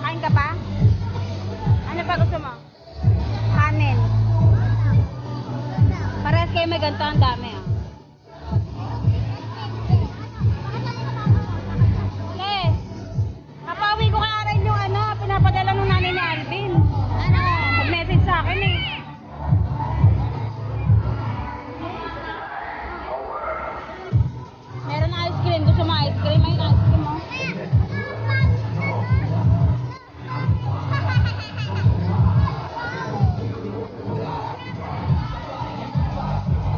Kain ka pa? Ano pa gusto mo? Kanin. Parehas kayo may ganito, ang dami ah. Les, kapawi ko kaya rin yung ano, pinapadala nung nanay ni Alvin. Ano? Mag-message sa akin eh. Meron na ice cream. Gusto mo ice cream? Ayun, ice cream mo.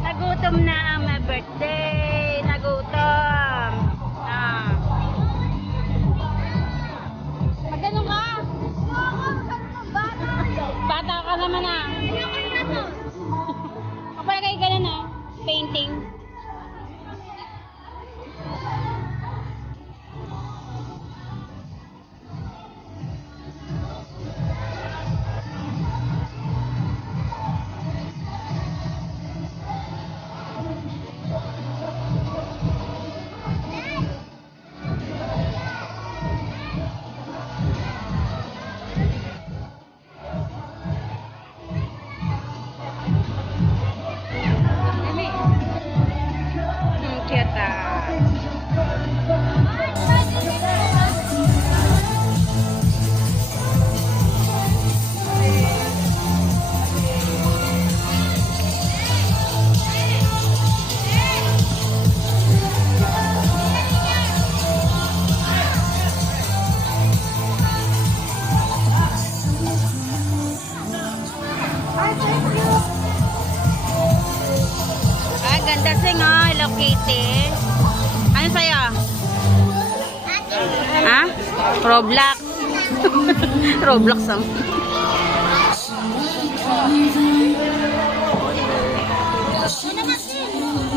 Nagutom na ang my birthday. Nagutom. Ah. Magano ka? Bata ka naman ah. Kapag kayo ganun ah. Painting. Cute ah. Ah, ganda sing oh, Hello Kitty. Ano sa'yo? Ha? Roblox. Roblox ang.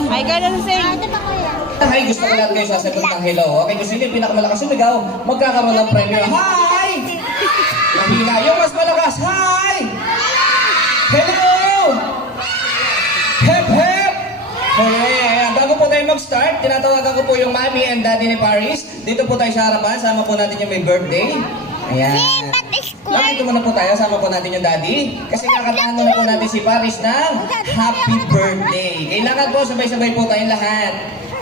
Ay, ganun sing. Hi, gusto ko lahat kayo sasagot ng hello. Okay, kung sino yung pinakamalakas sumigaw, magkakaroon ng premyo. Hi! Mahina. Yung mas malakas, hi! Hello! Hep, hep! Okay, ayan. Bago po tayo mag-start, tinatawagan ko po yung mommy and daddy ni Paris. Dito po tayo sa harapan, sama po natin yung may birthday. Ayan. Dito muna po tayo, sama po natin yung daddy. Kasi kakataan muna po natin si Paris ng happy birthday. Kailangan po, sabay-sabay po tayong lahat.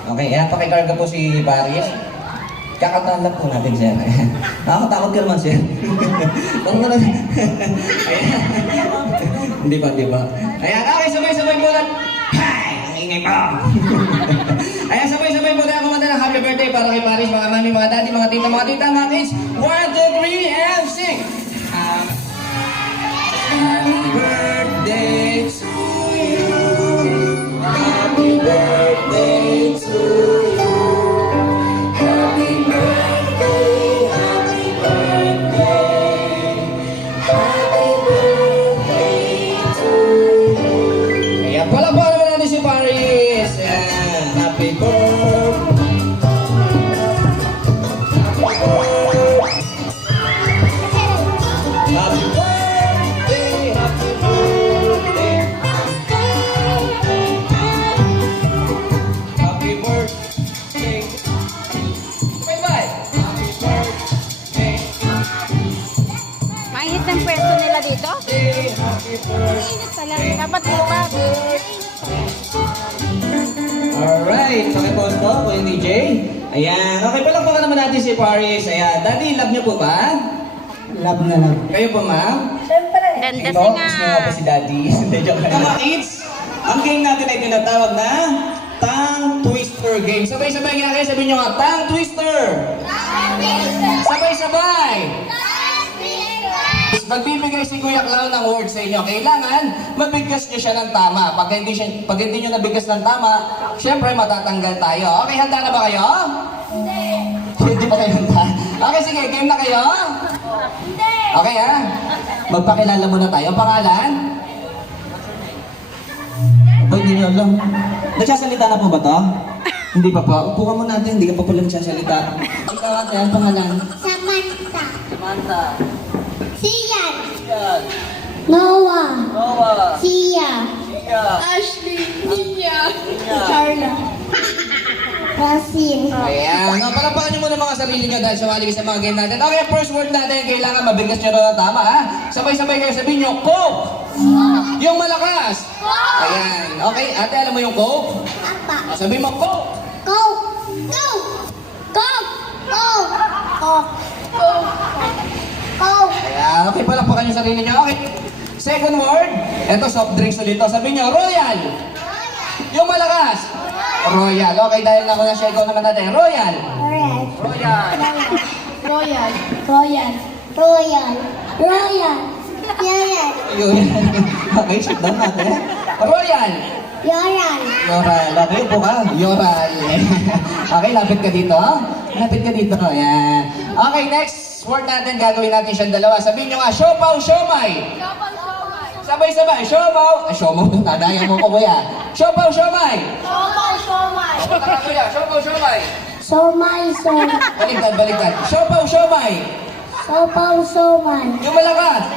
Okay, ayan, pakikarga po si Paris. Kakataan lang po natin siya. Nakakatakot ka naman siya. Hindi ba, di ba? Ayan, okay, sabay-sabay po natin. Hi! Ang ingay mo! Ayan, sabay-sabay po tayo kumanta ng happy birthday para kay Paris, mga mami, mga daddy, mga tita, mga kids. 1, 2, 3, and sing! Happy birthday to you. Happy birthday to you. Happy birthday, happy birthday. Happy birthday to you. Ayan, palakpakan naman natin si Paris. Ayan, happy birthday. Happy birthday, happy birthday. ang pwesto nila dito? Dapat bukas. Alright, pakipost po, Kuya DJ. Ayan, okay, palakpakan naman natin si Paris. Ayan, Daddy, love niyo po ba? Love na love. Kayo po, ma'am? Ganda Ito, nga. gusto nga po si Daddy. Hindi, joke lang. Mga kids, ang game natin ay tinatawag na Tongue Twister Game. Sabay-sabay nga kayo, sabihin nyo nga, Tongue Twister! Sabay-sabay! Magbibigay si Kuya Clown ng word sa inyo. Kailangan mabigkas nyo siya ng tama. Pag hindi nyo nabigkas ng tama, syempre matatanggal tayo. Okay, handa na ba kayo? Hindi pa kayo handa. Okay, sige, game na kayo? Okay ha? Magpakilala muna tayo. Ang pangalan? Aba, hindi nyo alam. Nagsasalita na po ba to? Hindi pa po. Upo ka muna natin, hindi ka pa pala nagsasalita. Ikaw ate, ang pangalan? Samantha. Samantha. Sian. Yan. Noah. Noah. Sia. Sia. Ashley. Nia. Nia. Carla. Rasin. Ayan. No, palapakan nyo muna mga sarili nyo dahil sumali kayo sa mga game natin. Okay, first word natin, kailangan mabigkas nyo na tama ha. Sabay-sabay kayo sabihin nyo, Coke! Yung malakas! Ayan. Okay, ate, alam mo yung Coke? Apa. Sabihin mo, Coke! Go. Go. Go. Go. Go. Go. Go. Ayan. Okay, palapakan yung sarili nyo. Okay. Second word, eto soft drinks ulit to. Sabihin nyo, Royal! Yung malakas! Royal. Okay, dahil ako na siya, ikaw naman natin. Royal! Royal. Royal! Royal. Royal. Royal. Royal. Royal. Yun. Okay, sit down natin. Royal! Royal. Yoral. Okay, upo ka. Yoral. Okay, lapit ka dito. Lapit ka dito. Ayan. Okay, next word natin, gagawin natin siyang dalawa. Sabihin nyo nga, siopaw, siomay. Sabay-sabay, siopaw. Siopaw, nadaya mo ko, kuya. Siopaw, siomay. Somay. Somay. Tara, kuya. Siopaw, siomay. Somay. Somay. Baliktad, baliktad. Siopaw, siomay. Sopaw. Somay. Yung malakas.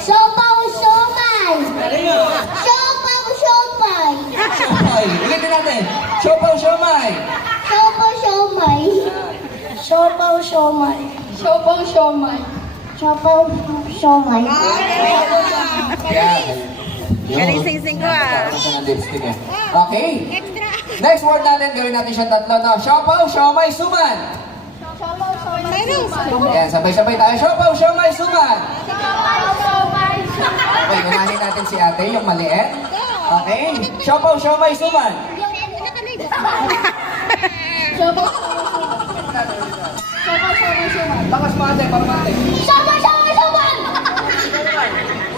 Sopaw. Somay. Galing nyo. Sopaw. Somay. Siomay. Ulitin natin. Siopaw, siomay. Sopaw. Somay. Sopaw. Somay. Sopaw. Somay. Sopaw. Somay. Yan. Galing sing-sing ko ah. Ito ng lipstick eh. Okay. Next word natin, gawin natin siyang tatlo na. Siopaw, siomay, suman. Ayan, sabay-sabay tayo. Siopaw, siomay, suman. Okay, unahin natin si ate, yung maliit. Okay. Siopaw, siomay, suman. Lakas mo ate, para mate. Sopaw. Somay. Somay.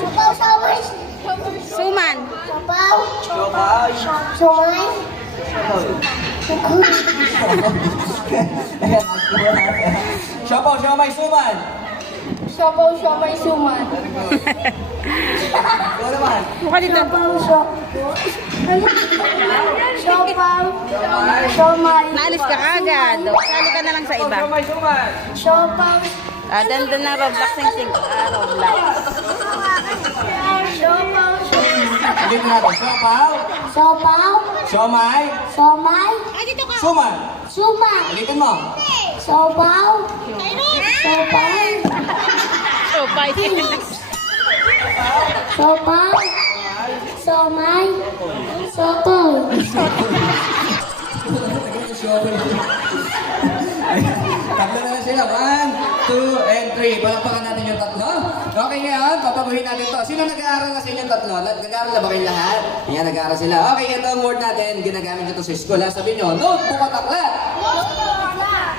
Sopaw. Somay. Suman. Sopaw. Siopaw. Somay. Siopaw, siomay, suman. Sopaw. Somay. Suman. Ikaw naman. Mukha dito. Sopaw. Somay. Naalis ka agad. Sali ka na lang sa iba. Siomay, suman. Sopaw. Dandun na Roblox sing-sing. Roblox. Sopaw. Ulitin natin. Siopaw, Sopaw. siomay, Somay. suman. Sumay. Ulitin mo. Sopaw. Sopaw. Chopay. Sopaw. Somay. Sopaw. Tatlo na lang sila. 1, 2, and 3. Palakpakan natin yung tatlo. Okay, ngayon, papaguhin natin to. Sino nag-aaral na sa inyong tatlo? Nag-aaral na ba kayo lahat? Ayan, nag-aaral sila. Okay, ito ang word natin. Ginagamit nyo to sa school. Ha? Sabihin nyo, notebook at aklat.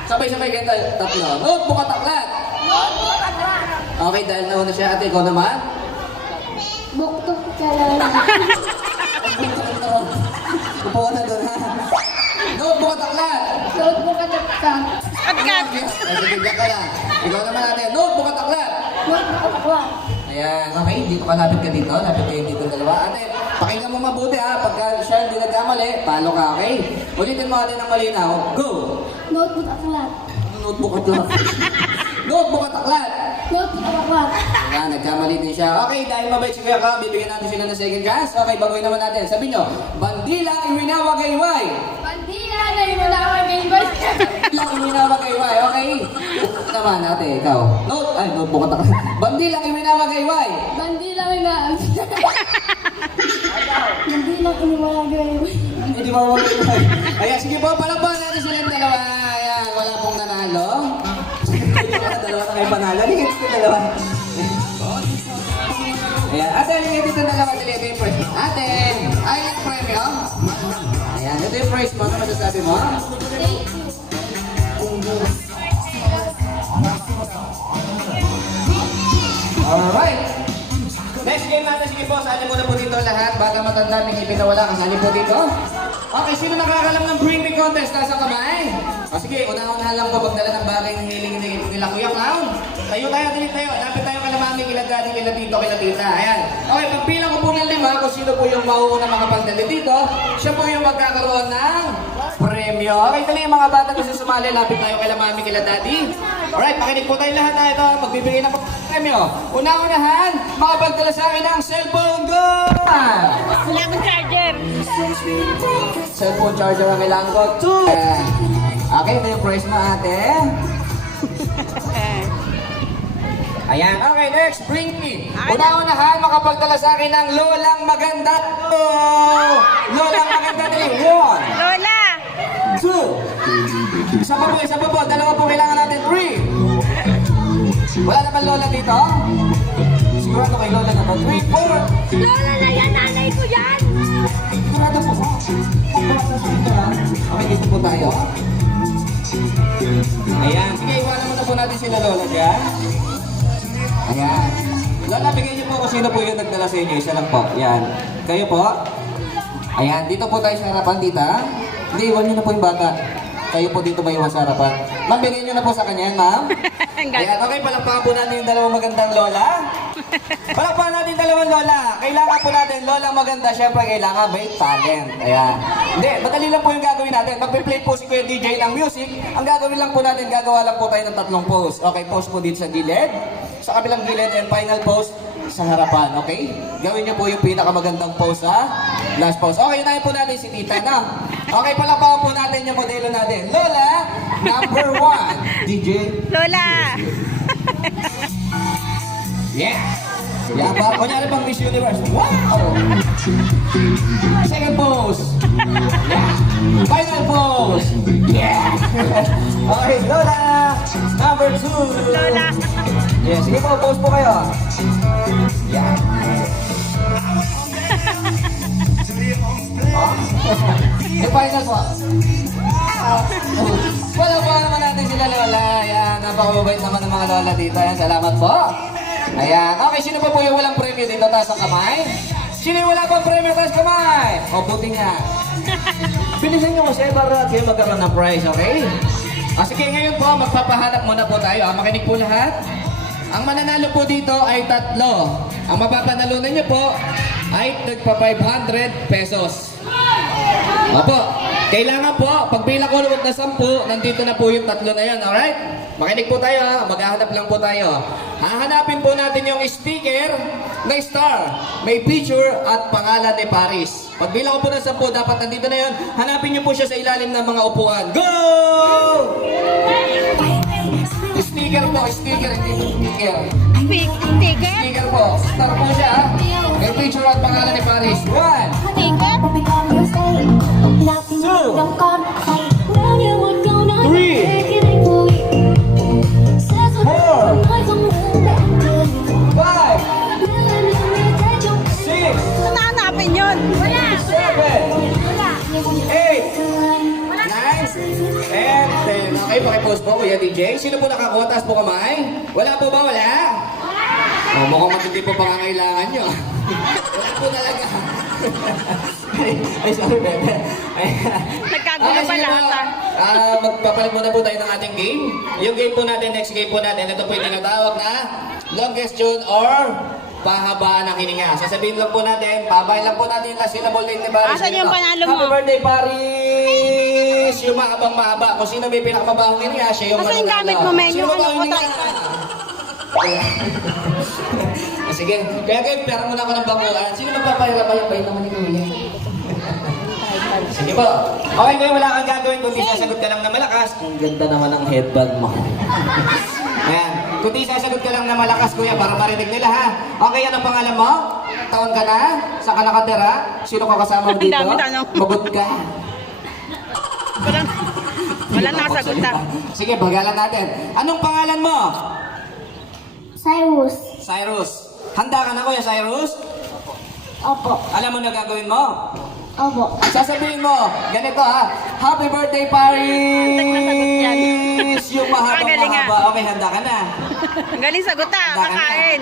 Sabay-sabay kayo tatlo. Notebook at aklat. Okay, dahil nauna siya. Ate, ikaw naman. Buktok ka lang. Upo ka na doon, ha? Notebook at aklat. Notebook at aklat. Agad. Ay, sige, diyan ka lang. Ikaw naman natin. Notebook at aklat. Notebook at aklat. Ayan, okay, dito ka, lapit ka dito. Lapit kayo dito dalawa. Ate, pakinggan mo mabuti ha. Pagka siya hindi nagkamali, palo ka, okay? Ulitin mo natin ng malinaw. Go! Notebook at aklat. Notebook at aklat. Notebook at aklat. Notebook at aklat. Ayan, nagkamali din siya. Okay, dahil mabait si Kuya Cam, bibigyan natin sila ng second chance. Okay, baguhin naman natin. Sabi nyo, bandila iwinawag kay Y. Bandila na yung malawag ay bas. Bandila iwinawag kay Y, okay? naman ate, ikaw. Notebook ka. Bandi lang iminamagayway. Bandi lang ina. Bandi lang iniwalagay. Hindi mo magayway. Ayan, sige po, palakpakan natin silang dalawa. Ayan, wala pong nanalo. Dalawa na kayo panalo. Ligit sa dalawa. Ayan, ate, ligit dito dalawa. Ito yung prize. Ate, ay yung premyo. Ayan, ito yung prize mo. Ano masasabi mo? Thank you. Alright. Next game natin, sige po, sali muna po dito lahat. Baka matanda, may ipinawala, kasali po dito. Okay, sino nakakalam ng Bring Me Contest? Nasa kamay? O sige, una-una lang po magdala ng bagay na hiling nila Kuya Clown. Tayo tayo, dilit tayo. Lapit tayo kala mami, kila daddy, kila tito, kila tita. Ayan. Okay, pagpilang ko po ng 5, kung sino po yung mauuna makapagdali dito, siya po yung magkakaroon ng premyo. Okay, dali yung mga bata gusto sumali. Lapit tayo kila mami, kila daddy. Alright, makinig po tayo lahat na ito. Magbibigay ng premyo. Una-unahan, makapagdala sa akin ng cellphone. Go! Wala akong charger. Cellphone charger ang kailangan ko. 2! Okay, ito yung prize mo ate. Ayan, okay, next, bring me. Una-unahan, makapagdala sa akin ng Lolang Maganda. Oh! Lolang Maganda din. 1, Lola! 2. Isa pa po. Dalawa po kailangan natin. 3. Wala naman Lola dito? Sigurado kay Lola na to. 3, 4. Lola na yan, nanay ko yan! Sigurado po. Okay, dito po tayo. Ayan. Sige, iwanan muna po natin sila Lola dyan. Ayan. Lola, bigyan niyo po kung sino po yung nagdala sa inyo. Isa lang po. Ayan. Kayo po. Ayan. Dito po tayo sa harapan, tita. Hindi, iwan niyo na po yung bata. Kayo po dito may iwan sa harapan. Ma'am, bigyan niyo na po sa kanya, ma'am. Ayan. Okay, palakpakan po natin yung dalawang magandang Lola. Palakpakan natin yung dalawang Lola. Kailangan po natin, Lola maganda. Siyempre, kailangan may talent. Ayan. Hindi, madali lang po yung gagawin natin. Magpe-play po si Kuya DJ ng music. Ang gagawin lang po natin, gagawa lang po tayo ng 3 pose. Okay, pose po dito sa gilid. Sa kabilang gilid and final pose sa harapan, okay? Gawin niyo po yung pinakamagandang pose ha? Last pose. Okay, unahin po natin si Tita na. Okay, palakpakan po natin yung modelo natin. Lola, number 1. DJ. Lola! Yeah! Yeah, ba? Kunyari pang Miss Universe. Wow! Second pose. Yeah. Final pose. Yeah! Okay, Lola, number 2. Lola! Yeah, sige po, pose po kayo. Yeah. The final po. Wala po naman natin sila Lola. Ayan, napakababait naman ng mga Lola dito. Ayan, salamat po. Ayan, okay, sino pa po yung walang premyo dito? Taas ang kamay. Sino yung wala pang premyo? Taas kamay. O, buti nga. Bilisan nyo kasi para kayo magkaroon ng prize, okay? Sige, ngayon po, magpapahanap muna po tayo. Makinig po lahat. Ang mananalo po dito ay 3. Ang mapapanalunan niyo po ay nagpa 500 pesos. Opo, kailangan po, pagbilang ko ng 10, nandito na po yung 3 na yan, alright? Makinig po tayo ha, maghahanap lang po tayo. Hahanapin po natin yung sticker na star, may picture at pangalan ni Paris. Pagbilang ko po ng 10, dapat nandito na yun. Hanapin niyo po siya sa ilalim ng mga upuan. Go! Sticker po, sticker, hindi sticker. Sticker? Sticker po, star po siya ha. May picture at pangalan ni Paris. 1, Sticker? 5, 6, Saan hanapin yun? Wala! 7, Wala! 8, 9, and 10. Okay, pakipost po, Kuya DJ. Sino po nakakuha? Taas po kamay. Wala po ba? Wala? Oh, mukhang matindi po pangangailangan nyo. Wala po talaga. Ay, sorry, Bebe. Nagkagulo pa lahat Magpapalit muna po tayo ng ating game. Yung game po natin, next game po natin, ito po yung tinatawag na longest tune or pahabaan ng hininga. Sasabihin lang po natin, pabahin lang po natin yung last syllable name ni Paris. Asan yung panalo mo? Happy birthday, Paris! Yung mahabang mahaba. Kung sino may pinakamabahong hininga, siya yung Asan yung mananalo. gamit mo, men? Sino Yung mabahong ano ko hininga? Sige, kaya kayo, pera muna ako ng banguan. Sino magpapahirap-hirap naman ni Kuya? Sige po. Okay, ngayon wala kang gagawin kundi sasagot ka lang na malakas. Ang ganda naman ng headband mo. Kundi sasagot ka lang na malakas, kuya, para marinig nila, ha? Okay, ano pangalan mo? Taon ka na? Saan ka nakatira? Sino ka kasama mo dito? Ang dami tanong. Magot ka. Walang nakasagot na. Sige, bagalan natin. Anong pangalan mo? Cyrus. Cyrus. Handa ka na, kuya Cyrus? Opo. Alam mo na gagawin mo? Opo. Sasabihin mo, ganito ha, Happy birthday, Paris! Yung Magaling nga. mahaba. Okay, handa ka na. Ang galing sagot na, Handa ka na. kakain.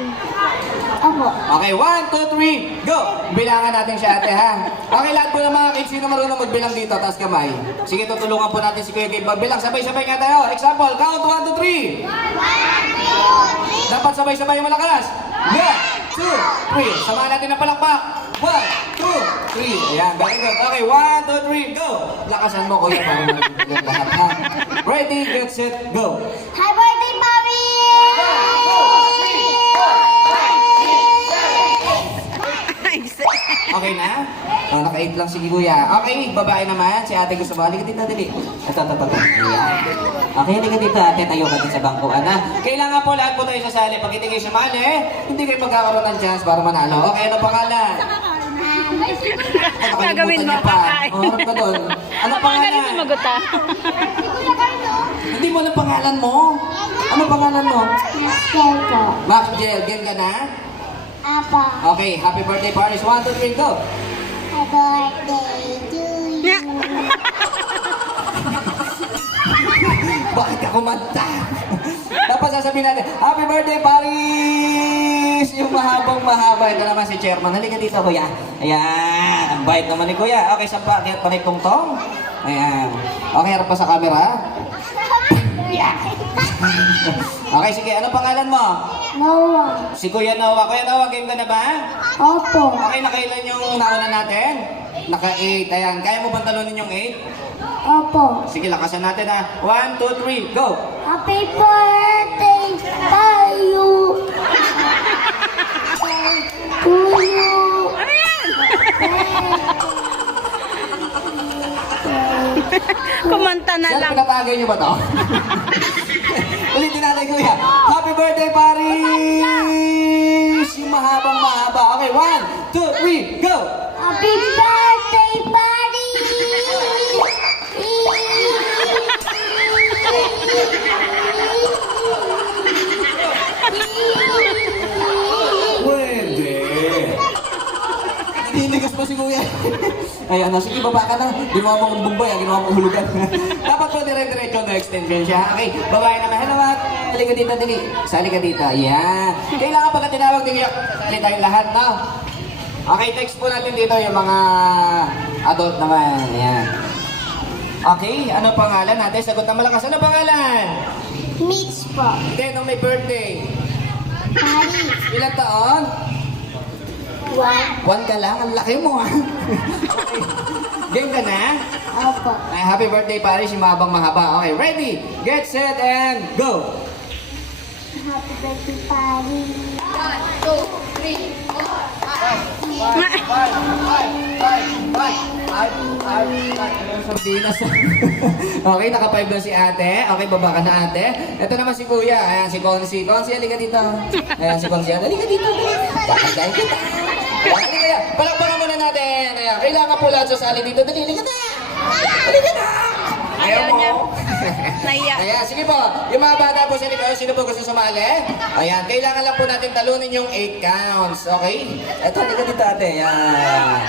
Opo. Okay, 1, 2, 3, go! Bilangan natin siya, ate, ha? Okay, lahat po ng mga kids, sino marunong magbilang dito, taas kamay. Sige, tutulungan po natin si Kuya Gabe magbilang. Sabay-sabay nga tayo. Example, count 1, 2, 3. Dapat sabay-sabay malakas. 1, 2, 3. Samahan natin ng palakpak. 1, 2, 3. Ayan, very good. Okay, 1, 2, 3, go! Lakasan mo, kuya, para mag lahat, ha? Ready, get, set, go! Happy birthday, Papi! Okay na? Oh, naka-8 lang sige kuya. Okay, babae naman. Si ate gusto ba? Halika dito, dali. Ito. Ayan. Okay, halika dito ate. Tayo ka din sa bangkuan ha. Kailangan po lahat po tayo sasali. Pag hindi kayo sumali, hindi kayo magkakaroon ng chance para manalo. Okay, ano pangalan? Gagawin mo, kakain. Oh, harap ka doon. Ano Ang galing pangalan? sumagot ah. Hindi mo alam pangalan mo? Ano pangalan mo? Maskel po. Max Gel, game ka na? Apa. Okay, happy birthday Paris. 1, 2, 3, go! Happy birthday to you. Bakit ka kumanta? Dapat sasabihin natin, Happy birthday, Paris! Yung mahabang mahaba. Ito naman si Chairman. Halika dito, kuya. Ayan. Ang bait naman ni kuya. Okay, sa bakit? Panay tong-tong. Ayan. Okay, harap pa sa camera. Yeah. Okay, sige. Ano pangalan mo? Noah. Si Kuya Noah. Kuya Noah, game ka na ba? Opo. Okay, nakailan yung nauna natin? Naka-8. Ayan. Kaya mo bang talunin yung 8? Opo. Sige, lakasan natin ha. 1, 2, 3, go! Happy birthday tayo. Kuya. Ano yan? Kumanta na Sir, lang. pinatagay niyo ba to? Ulitin natin, kuya. Happy birthday, Paris! Yung mahabang mahaba. Okay, 1, 2, 3, go! Happy birthday, buddy! Pwede. Ninigas pa si kuya. Ayan na, sige, baba ka na. Ginawa mo kong bumbay, ginawa mo hulugan. Dapat po dire-diretso na extension siya. Okay, babae naman. Hello, Matt. Halika dito, dili. Sali ka dito. Ayan. Kailangan pala tinawag din yung sali tayong lahat, no? Okay, text po natin dito yung mga adult naman. Ayan. Okay, ano pangalan natin? Sagot na malakas. Ano pangalan? Mitch po. Hindi, nung may birthday. Paris. Ilang taon? 1. 1 ka lang? Ang laki mo, ha? Okay. Game ka na? Opo. Ay, happy birthday, Paris. Yung mahabang mahaba. Okay, ready, get, set, and go! Happy birthday, Paris. 1, 2, 3, 4, 5. Sardinas. Okay, naka-5 na si ate. Okay, baba ka na ate. Ito naman si kuya. Ayan, si Consi. Consi, halika dito. Ayan, si Consi. Halika dito. Kakagayin kita. Ayan, halika. Palakpakan muna natin. Ayan, kailangan po lahat sasali dito. Dali, halika na. Halika na. Ayaw mo. niya. Naiyak. Ayan, sige po. Yung mga bata po sa likod, sino po gusto sumali? Ayan, kailangan lang po natin talunin yung 8 counts. Okay? Ito, halika dito ate. Ayan.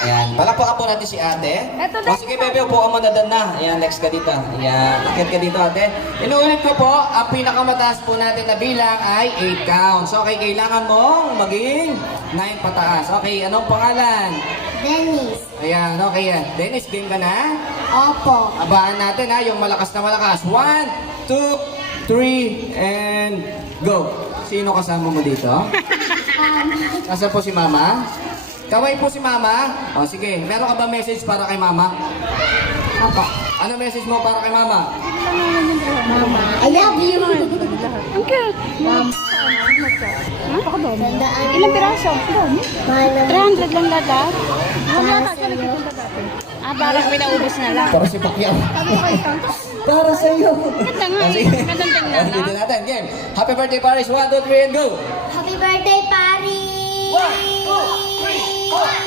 Ayan, palakpakan po natin si ate. Eto O sige, bebe, upo ka muna doon na. Ayan, next ka dito. Ayan, akit ka dito ate. Inuulit ko po, ang pinakamataas po natin na bilang ay 8 counts. Okay, kailangan mong maging 9 pataas. Okay, anong pangalan? Dennis. Ayan, okay yan. Dennis, game ka na? Opo. Abaan natin ha, yung malakas na malakas. 1, 2, 3, and go. Sino kasama mo dito? Nasaan po si mama? Kaway po si mama. O sige, meron ka ba message para kay mama? Opo. Ano message mo para kay mama? Mama, I love you. Ang cute. Mama. Ilang piraso? Mahal 300 lang lahat. Para sa'yo. Ah, parang pinaubos na lang. Para si Pacquiao. Para sa iyo. Ganda nga eh. Sige. Gandang tingnan, no? Dito natin, game. Happy birthday, Paris. 1, 2, 3, and go. Happy birthday, Paris! 1, 2, 3, 4, 5.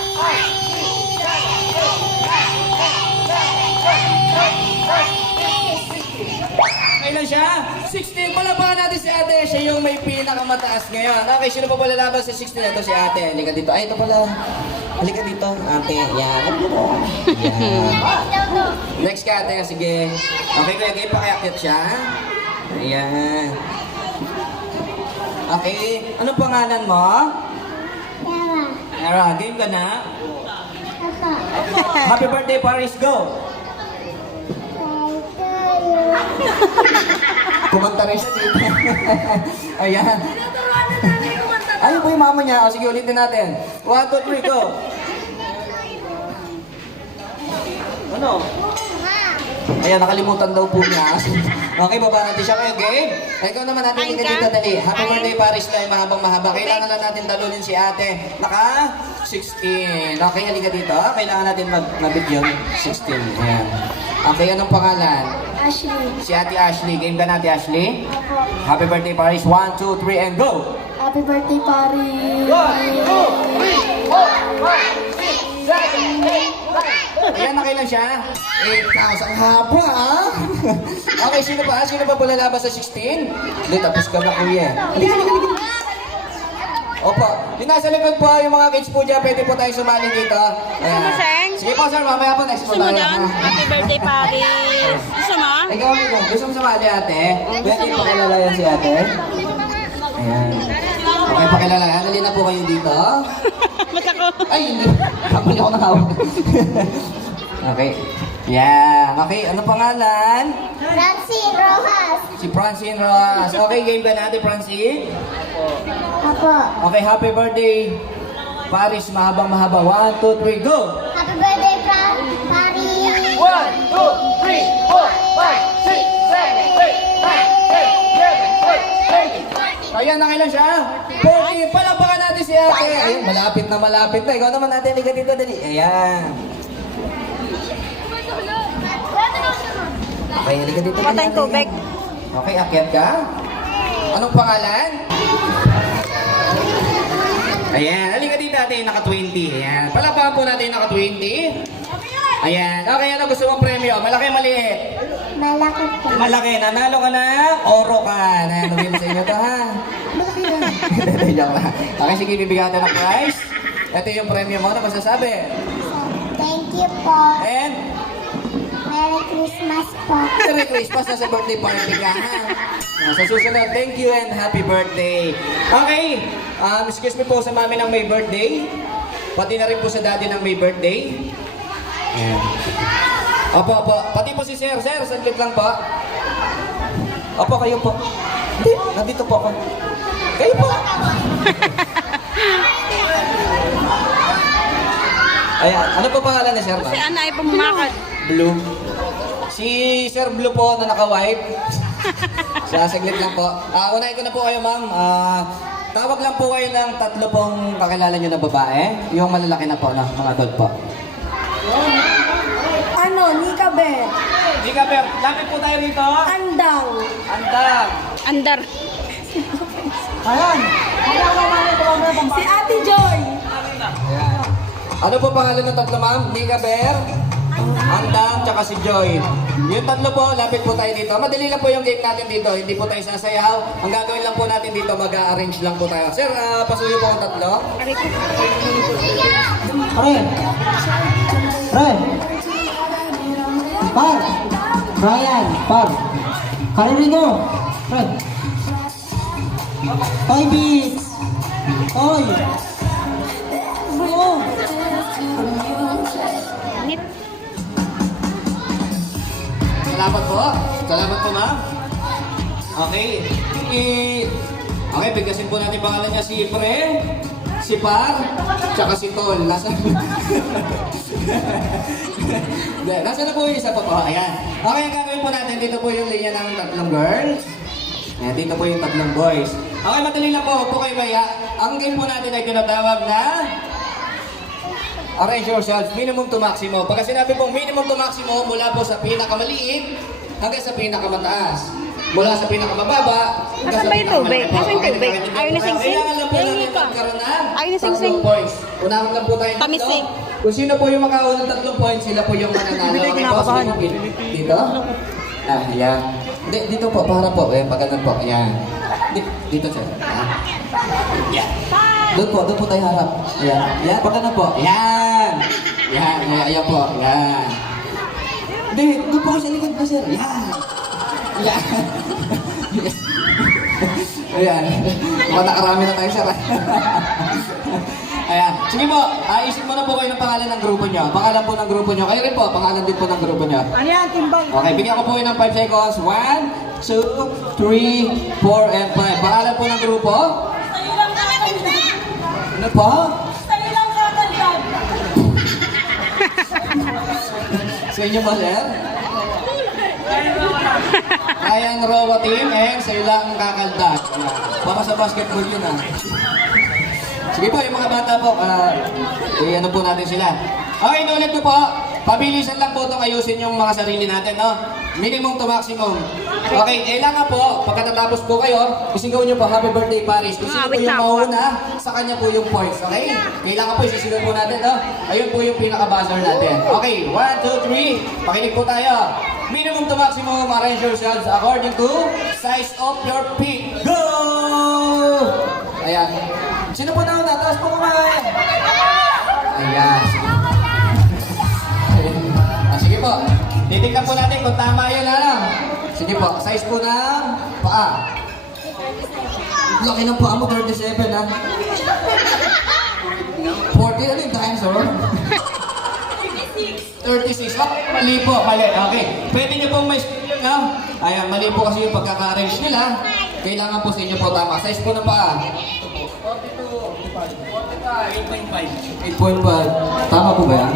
Kailan siya? 16. Palabakan natin si ate. Siya yung may pinakamataas ngayon. Okay, sino pa pala laban sa 16? Ito si ate. Halika dito. Ay, ito pala. Halika dito, ate. Yan. Yan. Next ka, ate. Sige. Okay, kuya, game. Pakiakit siya. Ayan. Okay. Anong pangalan mo? Era, game ka na? Happy birthday, Paris. Go! Kumanta rin siya dito. Ayan. Ayun po yung mama niya. O sige, ulitin natin. 1, 2, 3, go! Ano? Ayan, nakalimutan daw po niya. Okay, baba natin siya kayo, game. Ikaw naman natin hindi dito dali. Happy birthday, Paris tayo, mahabang mahaba. Kailangan na natin talunin si ate. Naka 16. Okay, halika dito. Kailangan natin mag-video 16. Ayan. Okay, anong pangalan? Ashley. Si Ate Ashley. Game ka natin, Ashley? Happy birthday, Paris. 1, 2, 3, and go! Happy birthday, Paris! 1, 2, 3, 4, 5, 6, 7, 8, 9. Ayan, nakailan siya? 8,000. Ang haba, ah! Okay, sino pa? Sino pa pala labas sa 16? Hindi, tapos ka na, kuya. Halika, halika, halika. Opo, yung nasa likod po, yung mga kids po dyan, pwede po tayo sumali dito. Ayan. Seng? Sige po, sir, mamaya po, next po Gusto mo tayo. dyan? Happy birthday, Paris. Gusto mo? Ikaw, ikaw. Gusto mo sumali, ate? Pwede po kilala yan si ate? Ayan. Okay, pakilala yan. Dali na po kayo dito. Ba't ako? Ay, hindi. Kamali ako ng hawak. Okay. Yan. Okay, ano pangalan? Francine Rojas. Si Francine Rojas. Okay, game ka natin, Francine? Apo. Okay, happy birthday. Paris, mahabang mahaba. 1, 2, 3, go! Happy birthday, Paris! 1, 2, 3, 4, 5, 6, 7, 8, 9, 10, 11, 12, 13. Ayan, nakailan siya? 14. Palapakan natin si ate. Ayun, malapit na malapit na. Ikaw naman natin, halika dito, dali. Ayan. Okay, halika dito. Kuha tayong tubig. Okay, akyat ka. Anong pangalan? Ayan, halika dito natin, naka-20. Ayan, palapakan po natin yung naka-20. Ayan, okay, ano gusto mong premyo? Malaki, maliit? Malaki po. Malaki, nanalo ka na, oro ka. Ayan, nabili sa inyo to, ha? Malaki na. Joke lang. Okay, sige, bibigyan natin ng prize. Ito yung premyo mo, ano masasabi? Thank you po. And, Merry Christmas po. Merry Christmas na sa birthday party ka, ha? Sa susunod, thank you and happy birthday. Okay, excuse me po sa mami ng may birthday. Pati na rin po sa daddy ng may birthday. Ayan. Opo, opo. Pati po si Sir. Sir, saglit lang po. Opo, kayo po. Hindi, nandito po ako. Kayo po. Ayan, ano po pangalan ni Sir? Si Ana ay pumamakad. Blue. Si Sir Blue po na naka-white. Saglit lang po. Unahin ko na po kayo, ma'am. Tawag lang po kayo ng 3 pong kakilala nyo na babae. Yung malalaki na po, na mga adult po. Ano? Nika Bear. Nika Bear, lapit po tayo dito. Andang. Andang. Andar. Ayan. Si Ate Joy. Ayan. Ano po pangalan ng 3, ma'am? Nika Bear, Andang, tsaka si Joy. Yung 3 po, lapit po tayo dito. Madali lang po yung game natin dito. Hindi po tayo sasayaw. Ang gagawin lang po natin dito, mag-arrange lang po tayo. Sir, pasuyo po ang 3. Pre. Pre. Par. Brian. Par. Karirino. Pre. Oy, Beats. Oy. Bro. Ngit. Salamat po. Salamat po, ma'am. Okay. Okay, bigkasin po natin pangalan niya si Pre, si Par, tsaka si Tol. Nasaan na po yung isa pa po? Ayan. Okay, ang gagawin po natin, dito po yung linya ng 3 girls. Ayan, dito po yung 3 boys. Okay, madali lang po. Huwag po kayo maya. Ang game po natin ay tinatawag na arrange yourselves, minimum to maximum. Pagka sinabi pong minimum to maximum, mula po sa pinakamaliit hanggang sa pinakamataas. Mula sa pinakamababa hanggang Asan sa ba yung tubig? pinakamataas. Asan yung tubig? naiintindihan Ayaw ni po. Singsing? Kailangan lang po Hingi natin pa. magkaroon ng Ayaw ni Singsing. 3 points. Unahan lang po tayo dito. Pamising. Kung sino po yung makaunang 3 points, sila po yung mananalo. Okay po, sige po. Dito? Ayan. Dito po, para po. Pag ganun po. Ayan. Dito sir. Ayan. Doon po tayo harap. Ayan. Ayan, pag ganun po. Ayan. Ayan, ayan po. Ayan. Hindi, doon po sa likod po sir. Ayan. Ayan. Ayan. Mukhang nakarami na tayo sir. Ayan. Sige po, isip mo na po kayo ng pangalan ng grupo nyo. Pangalan po ng grupo nyo. Kayo rin po, pangalan din po ng grupo nyo. Ano yan, timbang? Okay, bigyan ko po kayo ng 5 seconds. 1, 2, 3, 4, and 5. Pangalan po ng grupo? Sa'yo lang kakaldad. Ano po? Sa'yo lang kakaldad. Sa inyo ba, sir? Ryan Rowa team and sa ilang kakaldag. Baka sa basketball yun ah. Sige po, yung mga bata po, ano po natin sila. Okay, inulit ko po. Pabilisan lang po itong ayusin yung mga sarili natin, no? Minimum to maximum. Okay, kailangan po, pagkatapos po kayo, isigaw nyo po, Happy Birthday Paris. Kung sino po yung mauna, sa kanya po yung points, okay? Kailangan po, isisigaw po natin, no? Ayun po yung pinaka-buzzer natin. Okay, 1, 2, 3, pakinig po tayo. Minimum to maximum, arrange yourselves according to size of your feet. Go! Ayan. Sino po nauna? Taas po kumain. Ayan. Sige po. Titignan po natin kung tama yun lang. Sige po. Size po ng paa. Laki ng paa mo, 37 ha. 40, ano yung dinosaur? 36. Okay, mali po. Mali. Okay. Pwede nyo pong may spin yun, no? Ayan, mali po kasi yung pagkaka-arrange nila. Kailangan po sa inyo po tama. Size po ng paa. 8.5. Tama po ba yan?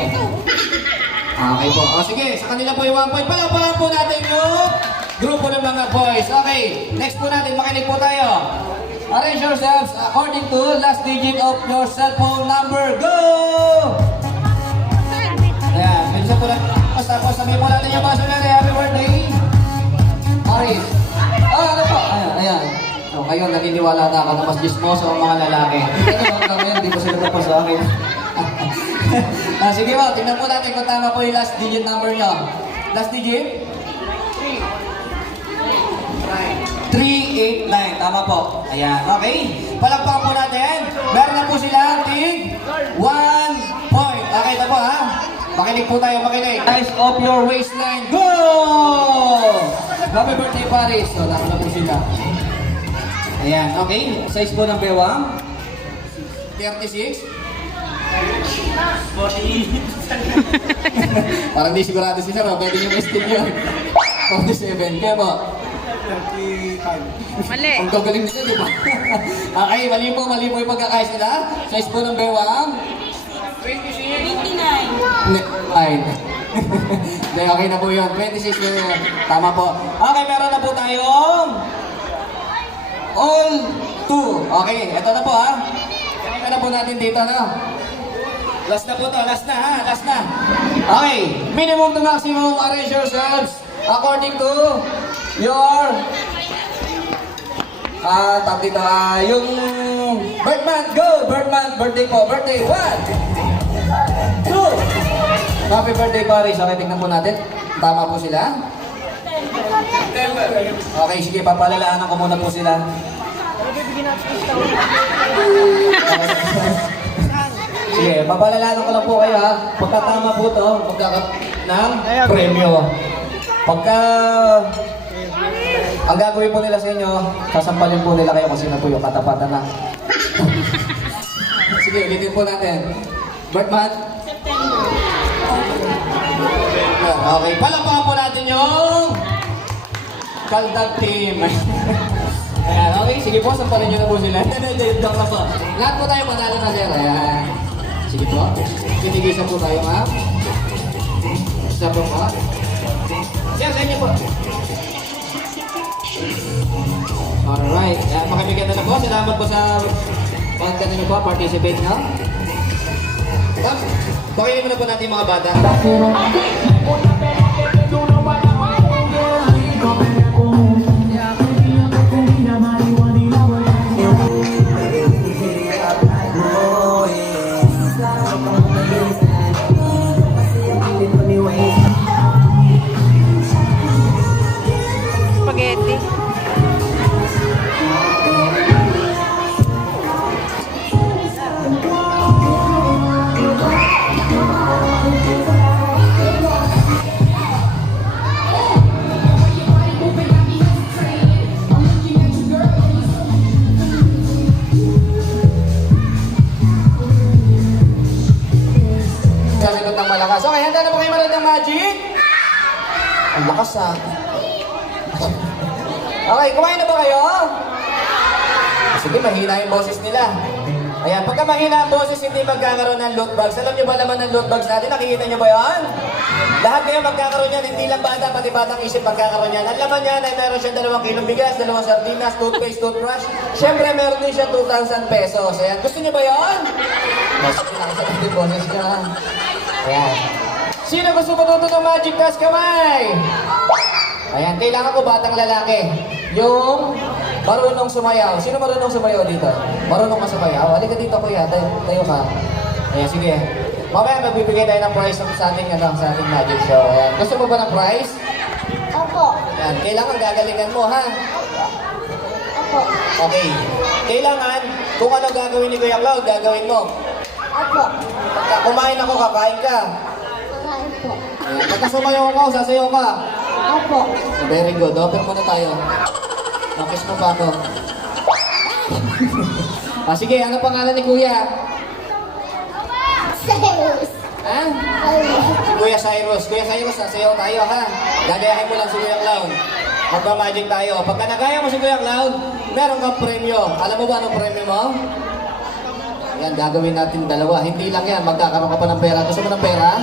Okay po. O sige, sa kanila po yung 1 point. Palapalan po natin yung grupo ng mga boys. Okay, next po natin, makinig po tayo. Arrange yourselves according to last digit of your cell phone number. Go! Ayan, medyo po lang. Tapos sabihin po natin yung mga sunari. Happy birthday! Paris. Ano po? Ayan. So, ngayon, naniniwala na ako na mas gismoso ang mga lalaki. Ito hanggang ngayon, di pa sila tapos sa akin. Sige po, tingnan po natin kung tama po yung last digit number nyo. Last digit? 389. Tama po. Ayan, okay. Palagpakan po natin. Meron na po sila tig 1 point. Okay, ito po ha. Makinig po tayo, makinig. Size of your waistline. Go! Happy birthday, Paris. So, tama na po sila. Ayan, okay. Size po ng bewang. 36. 48. Parang di sigurado si Sir, pwede nyo ma-steal yun. 47. Kaya po? 35. Mali. Ang gagaling nila, di ba? Okay, mali po yung pagkakais nila. Size po ng bewang. 29. Ay. Hindi, okay na po yun. 26 na yun. Tama po. Okay, meron na po tayong all 2. Okay, ito na po ha. Ito na po natin dito na. Last na po to, last na ha, last na. Okay, minimum to maximum, arrange yourselves according to your tap dito yung Birdman, go! Birdman, birthday po, birthday 1, 2. Happy birthday, Paris. Okay, tingnan po natin. Tama po sila. Okay, sige, papalalaan ko muna po sila. Sige, papalalaan ko lang po kayo ha. Pagka tama po to, magkakaroon ng premyo. Pagka ang gagawin po nila sa inyo, sasampalin po nila kayo kasi na po yung katapatan na. Sige, ulitin po natin. Birdman? Okay, palakpakan po natin yung Kaldag team. Ayan, okay, sige po, sampalin nyo na po sila. Joke lang po. Lahat po tayo panalo na sir. Ayan. Sige po, kinigisan po tayo ha. Isa po ha. Sir, sa inyo po. Alright, makibigyan na po. Salamat po sa pagkano nyo po, participate nyo. Ma'am, pakinggan mo na po natin yung mga bata. Spaghetti. Sasagot ng malakas. Okay, handa na po kayo manood ng magic? Ang lakas ah. Okay, kumain na ba kayo? Sige, mahina yung boses nila. Ayan, pagka mahina ang boses, hindi magkakaroon ng loot bags. Alam niyo ba naman ng loot bags natin? Nakikita niyo ba yan? Lahat kayo magkakaroon yan, hindi lang bata, pati batang isip magkakaroon yan. Ang laman yan ay meron siya 2 kilong bigas, 2 sardinas, toothpaste, toothbrush. Siyempre, meron din siya 2,000 pesos. Ayan, gusto niyo ba yan? Mas pinakasagot yung boses niya. Ayan. Sino gusto matuto ng magic task kamay? Ayan, kailangan ko batang lalaki. Yung marunong sumayaw. Sino marunong sumayaw dito? Marunong ka sumayaw? Halika dito kuya, tayo ka. Ayan, sige. Mamaya magbibigay tayo ng prize sa ating, sa ating magic show. Ayan. Gusto mo ba ng prize? Opo. Ayan, kailangan gagalingan mo ha. Opo. Okay. Kailangan, kung ano gagawin ni Kuya Cloud, gagawin mo. Opo. Pagka kumain ako, kakain ka. Kakain po. Ayan. Pagka sumayaw ako, sasayaw ka. Opo. Very good. Offer muna tayo. Nakis mo pa ako. Sige, ano pangalan ni Kuya? Cyrus. Ha? Si Kuya Cyrus. Kuya Cyrus, sasayaw tayo ha. Gagayahin mo lang si Kuya Cloud. Magpa-magic tayo. Pagka nagaya mo si Kuya Cloud, meron kang premyo. Alam mo ba anong premyo mo? Yan, gagawin natin 2. Hindi lang yan, magkakaroon ka pa ng pera. Gusto mo ng pera?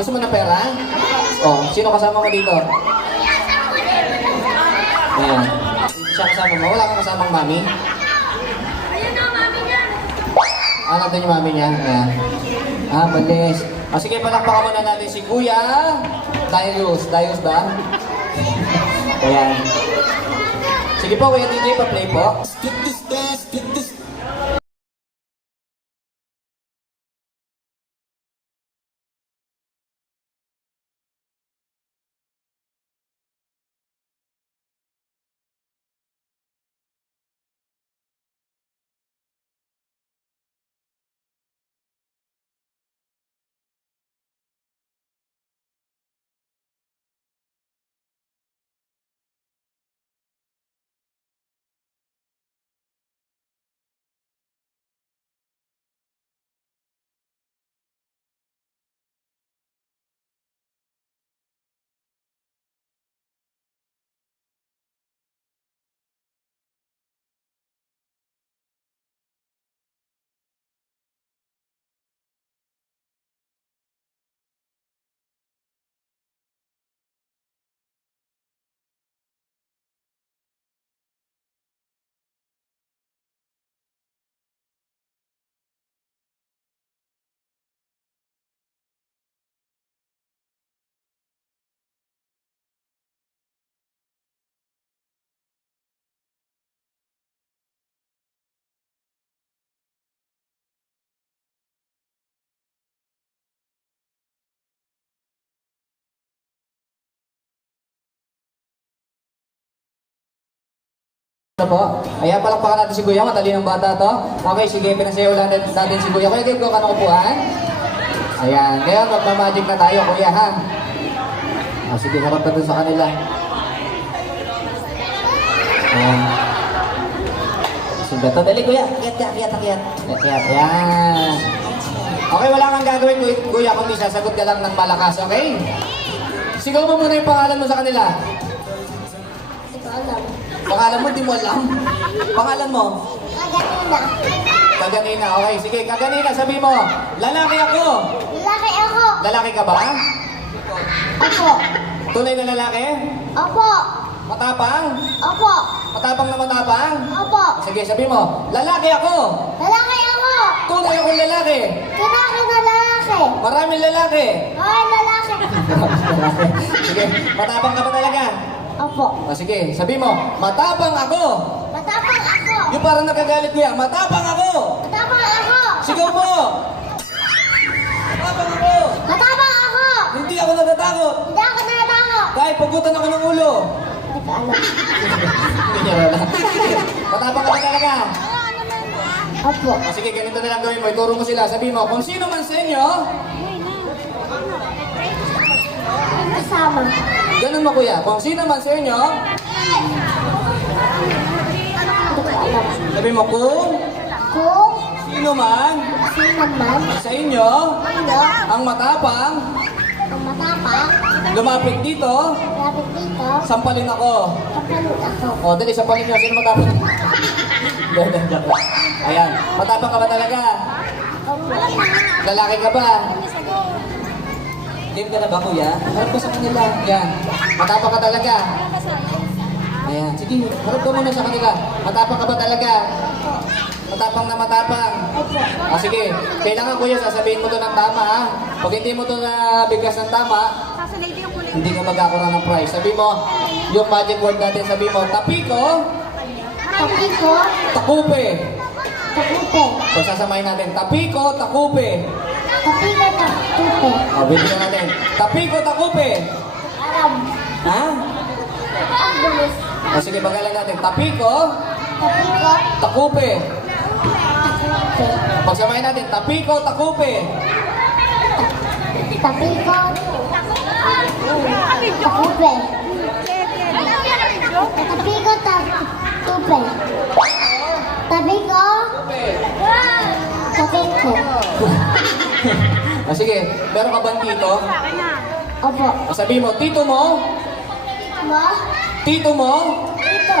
Gusto mo ng pera? Oh, sino kasama mo dito? Ayan. Siya kasama mo. Wala kang kasamang mami? Ayun na, mami niya. Ah, nandun yung mami niya. Ayan. Ah, balis. Sige, palakpakan muna natin si Kuya Darius. Darius ba? Ayan. Sige po, Kuya DJ, pa-play po. Ano po? Ayan, palakpakan natin si Kuya. Matalinong bata to. Okay, sige, pinasayaw lang natin si Kuya. Kuya, give ko ka ng upuan. Ayan, kaya magmamagic na tayo, Kuya, ha? Sige, harap ka dun sa kanila. Ayan. Sige, dali, Kuya. Akyat. Ayan. Okay, wala kang gagawin, Kuya, kung di sasagot ka lang ng malakas, okay? Sigaw mo muna yung pangalan mo sa kanila. Hindi ko alam. Pangalan mo, di mo alam. Pangalan mo? Kaganina. Kaganina. Okay, sige. Kaganina, sabi mo. Lalaki ako. Lalaki ako. Lalaki ka ba? Opo. Tunay na lalaki? Opo. Matapang? Opo. Matapang na matapang? Opo. Sige, sabi mo. Lalaki ako. Lalaki ako. Tunay akong lalaki. Lalaki na lalaki. lalaki. Maraming lalaki. Oo, lalaki. Sige, matapang ka ba talaga? Opo. O sige, sabi mo, matapang ako. Matapang ako. Yung parang nakagalit kuya, matapang ako. Matapang ako. Sigaw mo. Matapang ako. Matapang ako. Hindi ako natatakot. Hindi ako natatakot. Kahit pagutan ako ng ulo. Hindi ko alam. Hindi niya wala. Matapang ka ba talaga? Opo. O sige, ganito na lang gawin mo. Ituro mo sila. Sabi mo, kung sino man sa inyo, Kasama. ganun mo kuya. Kung sino man sa inyo, Hindi ko alam. sabi mo, kung Kung sino man sino man sa inyo, ano ang matapang, ang matapang, lumapit dito, lapit dito, sampalin ako. kapalit ako. O, dali, sampalin nyo. Sino matapang? Ayan. Matapang ka ba talaga? Opo. Lalaki ka ba? Game ka na ba, kuya? Harap ka sa kanila. Yan. Matapang ka talaga. Ayan. Sige, harap ka muna sa kanila. Matapang ka ba talaga? Matapang na matapang. Opo. Ah, sige. Kailangan, kuya, sasabihin mo to ng tama, ha? Pag hindi mo to na bigkas ng tama, hindi ka magkakaroon ng prize. Sabi mo, yung magic word natin, sabi mo, tapiko, Tapiko, takupe. takupe. Pag sasamahin natin, tapiko, takupe. Tapiko, takupe. O, bigyan natin. Tapiko, takupe. Alam. Ha? Ang bilis. O sige, bagalan natin. Tapiko, Tapiko, takupe. takupe. Pagsamahin natin. Tapiko, takupe. Tapiko, takupe. Tapiko, takupe. Tapiko, takupe. O sige, meron ka bang tito? Opo. O sabi mo, tito mo, Mo, tito mo. tito.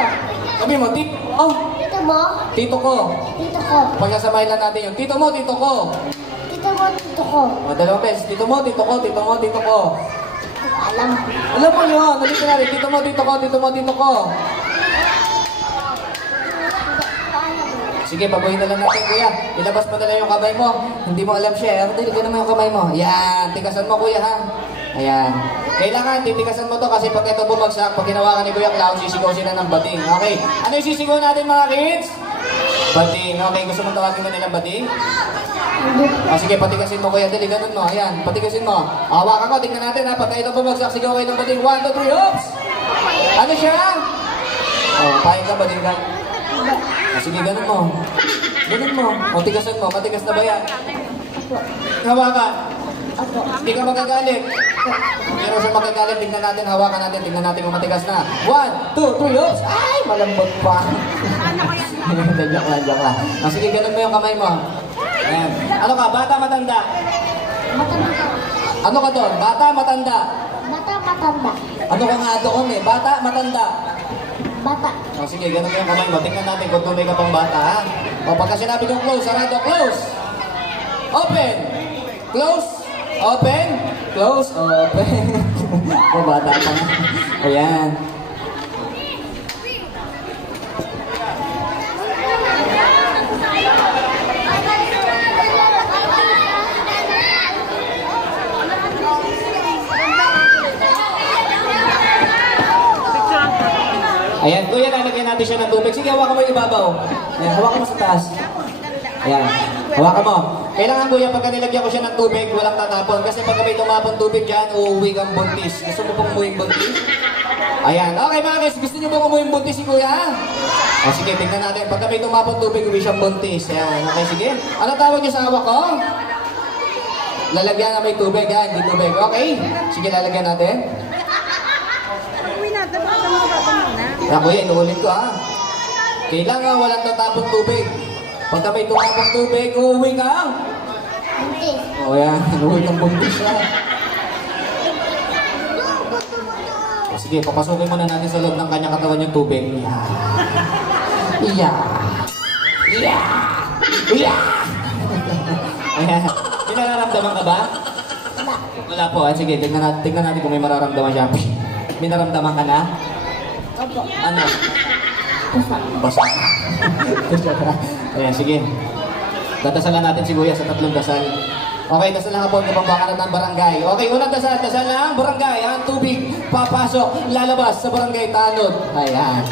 Sabi mo, tito, oh, Tito mo, tito ko. tito ko. Pag nasamahin lang natin yung tito mo, tito ko. Tito mo, tito ko. O, dalawang beses. Tito mo, tito ko, tito mo, tito ko. Hindi ko alam. Alam mo yun, nalito na rin. Tito mo, tito ko, tito mo, tito ko. Sige, pabuhin na lang natin, kuya. Ilabas mo na lang yung kamay mo. Hindi mo alam share. Diligan naman yung kamay mo. Yan, tikasan mo, kuya, ha? Ayan. Kailangan, titikasan mo to kasi pag ito bumagsak, pag hinawakan ni Kuya Clown, sisigaw sila ng bating. Okay. Ano yung sisigaw natin, mga kids? Bating. Okay, gusto mo tawagin ka nilang bating? O sige, patikasin mo, kuya. Dili, ganun mo. Ayan, patikasin mo. Hawakan ko, tingnan natin, ha? Pag ito bumagsak, sigaw kayo ng bating. 1, 2, 3, oops! Ano siya? O, pahin ka, bating ka. O, sige, ganun mo. Ganun mo. O, tigasan mo. Matigas na ba yan? Hawakan. Opo. Hindi ka magagalit. Pero sa magagalit, tingnan natin, hawakan natin, tingnan natin kung matigas na. 1, 2, 3, oops! Ay, malambot pa. Joke lang, joke lang. O, sige, ganun mo yung kamay mo. Ayan. Ano ka, bata, matanda? Matanda. Ano ka doon? Bata, matanda? Bata, matanda. Ano ka nga doon eh? Bata, matanda? Bata. O sige, ganun yung kamay mo. Tingnan natin kung tunay ka pang bata, ha? O pagka sinabi kong close, sarado, close! Open! Close! Open! Close! Open! O, bata pa nga. Ayan. Ayan, kuya, lalagyan natin siya ng tubig. Sige, hawakan mo yung ibabaw. Ayan, hawakan mo sa taas. Ayan, hawakan mo. Kailangan, kuya, pagka nilagyan ko siya ng tubig, walang tatapon. Kasi pagka may tumapon tubig dyan, uuwi kang buntis. Gusto mo pong umuwing buntis? Ayan, okay mga guys, gusto nyo bang umuwing buntis si kuya? O sige, tingnan natin. Pagka may tumapon tubig, uwi siyang buntis. Ayan, okay, sige. Ano tawag niyo sa hawak ko? Lalagyan na may tubig, yan, hindi tubig. Okay? Sige, lalagyan natin. Kaya kuya, inuulit ko ha. Kailangan walang tatapong tubig. Pagka may tumapong tubig, uuwi ka. Buntis. O yan, inuulit ang buntis ha. O sige, papasukin muna natin sa loob ng kanyang katawan yung tubig. Yeah. Yeah. Yeah. Ayan. May nararamdaman ka ba? Wala. Wala po. Sige, tignan natin kung may mararamdaman siya. May naramdaman ka na? Opo. Ano? Basa. Basa. Ayan, sige. Dadasalan natin si Kuya sa 3 dasal. Okay, dasal lang po ang kapambangan ng barangay. Okay, unang dasal lang, barangay. Ang tubig, papasok, lalabas sa barangay Tanod. Ayan.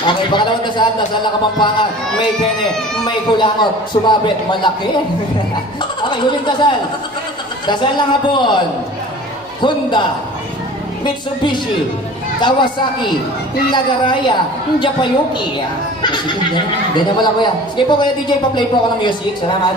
Okay, pangalawang dasal lang kapampangan. May kene, may kulangot, sumabit, malaki. Okay, huling dasal. Dasal lang hapon. Honda, Mitsubishi, Kawasaki, Nagaraya, Japayuki. Sige, ganyan mo lang kuya. Sige po kuya DJ, pa-play po ako ng music. Salamat.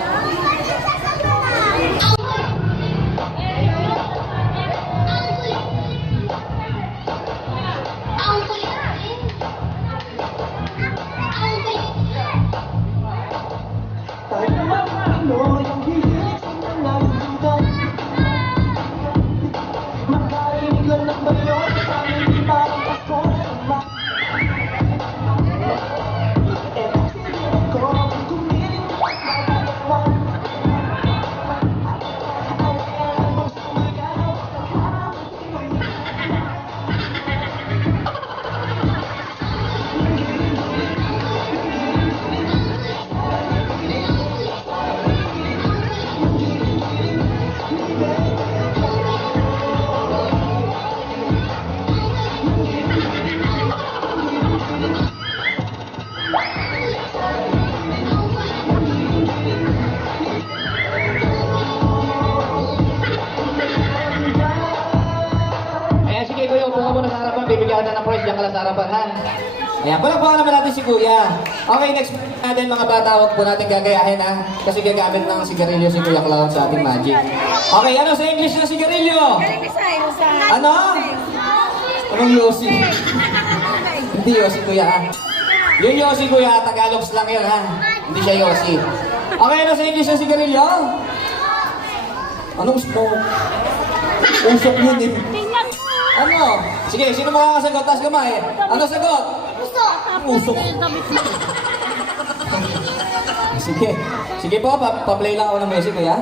Ayan, sige kuya, upo ka muna sa harapan. Bibigyan ka na ng prize, diyan ka lang sa harapan, ha? Ayan, palakpakan naman natin si kuya. Okay, next natin mga bata, huwag po natin gagayahin, ha? Kasi gagamit ng sigarilyo si Kuya Clown sa ating magic. Okay, ano sa English na sigarilyo? Ano? Anong Yossi? Hindi Yossi kuya, ha? Yung Yossi kuya, Tagalogs lang yun, ha? Hindi siya Yossi. Okay, ano sa English na sigarilyo? Anong smoke? Usok yun, eh. Ano? Sige, sino makakasagot? Taas kamay. Ano sagot? Usok. Sige. Sige po, pa-play lang ako ng music, kuya.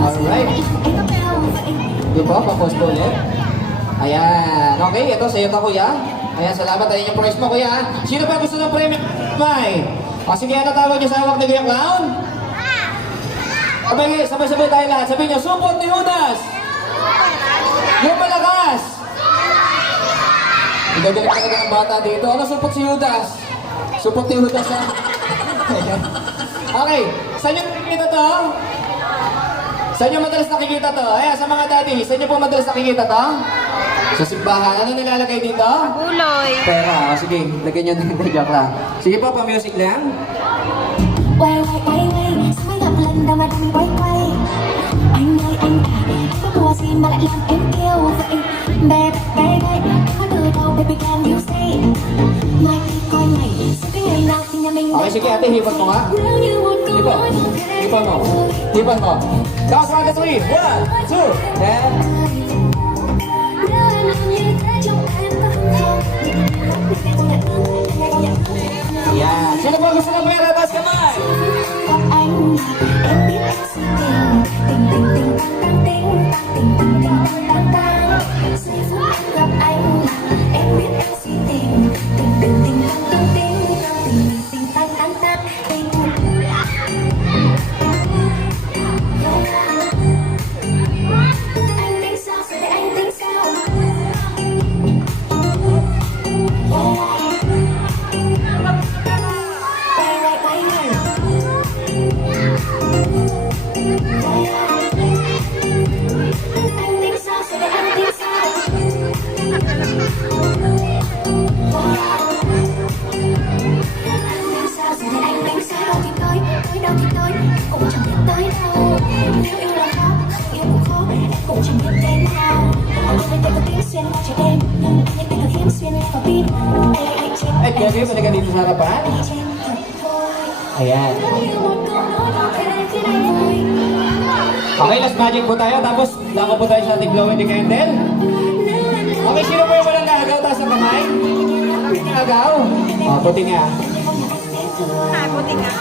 Alright. Di ba? Papost ko ulit. Ayan. Okay, ito sa'yo to kuya. Ayan, salamat. Ayan yung prize mo kuya. Sino pa gusto ng premium? May. O sige, ano tawag niyo sa hawak ni Kuya Clown? Abay, sabay-sabay tayo lahat. Sabihin niyo, supot ni Judas! Yung malakas! Igagalit talaga ng bata dito. Ano supot si Judas? Supot ni Judas ha? Ayan. Okay, saan yung nakikita to? Saan nyo madalas nakikita to? Ayan, sa mga daddy, saan nyo po madalas nakikita to? Sa simbahan. Ano nilalagay dito? Buloy. Pera. O, sige, lagyan nyo din. Joke lang. Sige po, pa-music lang. Quay quay quay quay, sao gặp lần đầu mà đừng quay quay. Anh ơi anh à, có đùa gì mà lại làm em yêu vậy? Baby baby, có từ đâu baby can you say? Mai khi coi mày, sẽ cái ngày nào thì nhà mình. Okay, sige ate, hipan mo nga. Hipan. Hipan mo. Hipan mo. Count 1 to 3. 1, 2, and... Yan. Sino ba gusto ng pera? Taas kamay! Anh, em biết anh si tình, tình tình tình tăng tăng tình, tình tình tăng tăng tăng. Giây phút gặp anh, em biết anh si tình, tình tình tình tăng tăng tình, tình tình tăng tăng tăng tình. Anh tính sao? Giờ đây anh tính sao? Sao giờ này anh tính sao thì coi Okay, balik ka dito sa harapan. Ayan. Okay, last magic po tayo. Tapos, lako po tayo sa ating glow in the candle. Okay, sino po yung walang nagaw? Taas ang kamay. Nagaw? O, puti nga. Buti nga.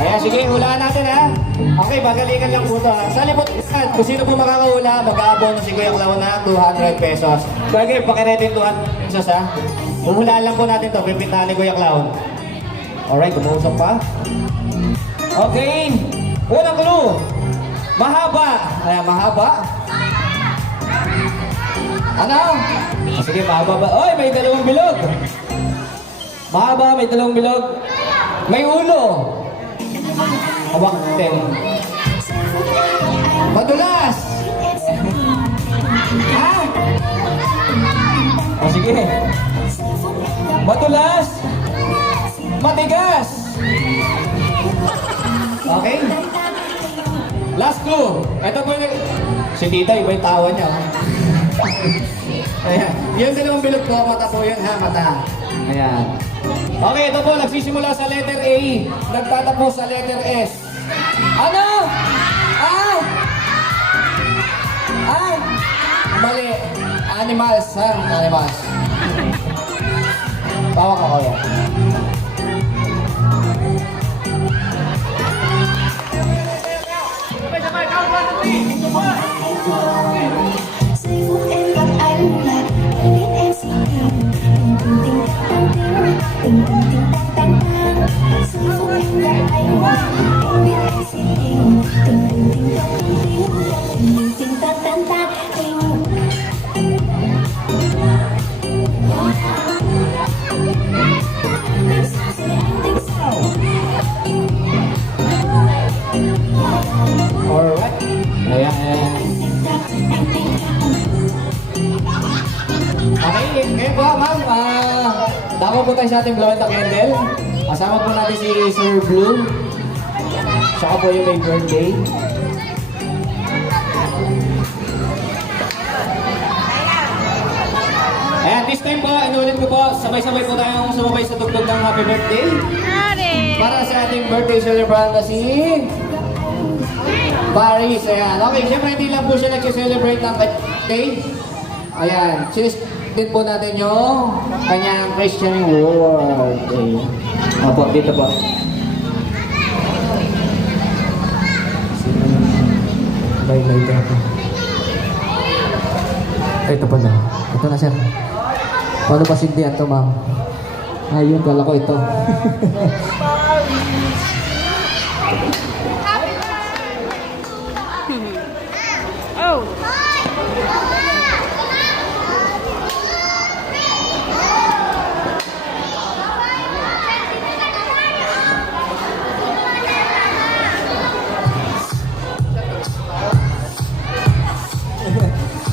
Ayan, sige, hulaan natin ha. Okay, bagalikan lang po ito ha. Sa libot, kung sino po makakahula, mag-aabono si Kuya Clown na 200 pesos. Bagay, pakiretin 200 pesos ha. Huhulaan lang po natin ito, pipintahan ni Kuya Clown. Alright, umuusap pa. Okay, unang clue. Mahaba. Ayan, mahaba. Ano? Sige, mahaba ba? Oy, may dalawang bilog. Mahaba, may dalawang bilog. May ulo. Hawak natin. Madulas. Ha? O sige. Madulas. Matigas. Okay? Last clue. Ito po yung... Si tita, iba yung tawa niya. Oh. Ayan. Yung dalawang bilog po, mata po yun ha, mata. Ayan. Okay, ito po, nagsisimula sa letter A, nagtatapos sa letter S. Ano? Ah! Ah! Mali. Animals, ha? Animals. Tawag ako yan. Alright. Ayan, ayan. Okay, ngayon po ma'am, dako po tayo sa ating blow in the candle. Kasama po natin si Sir Blue. Tsaka po yung may birthday. Ayan, this time po, inulit ko po, sabay-sabay po tayong sumabay sa tugtog ng happy birthday. Para sa ating birthday celebrant na si Paris. Ayan, okay, siyempre hindi lang po siya nag-celebrate ng birthday. Ayan, cheers din po natin yung kanyang Christian World. Okay. Opo, dito po. Bye-bye ka po. Ito po na. Ito na, sir. Paano pa sindihan to, ma'am? Ayun, kala ko ito. Oh!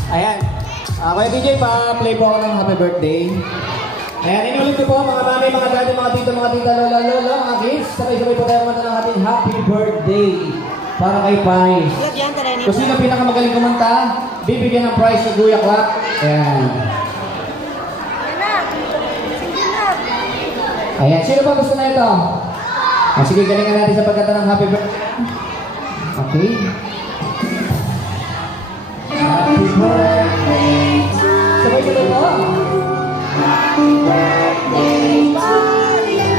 Ayan. Kuya DJ, pa-play po ako ng happy birthday. Ayan, inulit ko po mga mami, mga daddy, mga tito, mga tita, lola, lola, mga kids. Sabay-sabay po tayo kumanta ng ating happy birthday para kay Paris. Kung sino pinakamagaling kumanta, bibigyan ng prize sa Kuya Clock. Ayan. Ayan, sino ba gusto na ito? Sige, galingan natin sa pagkanta ng happy birthday. Okay. Happy birthday to you. Sabay-sabay po. Happy birthday to you.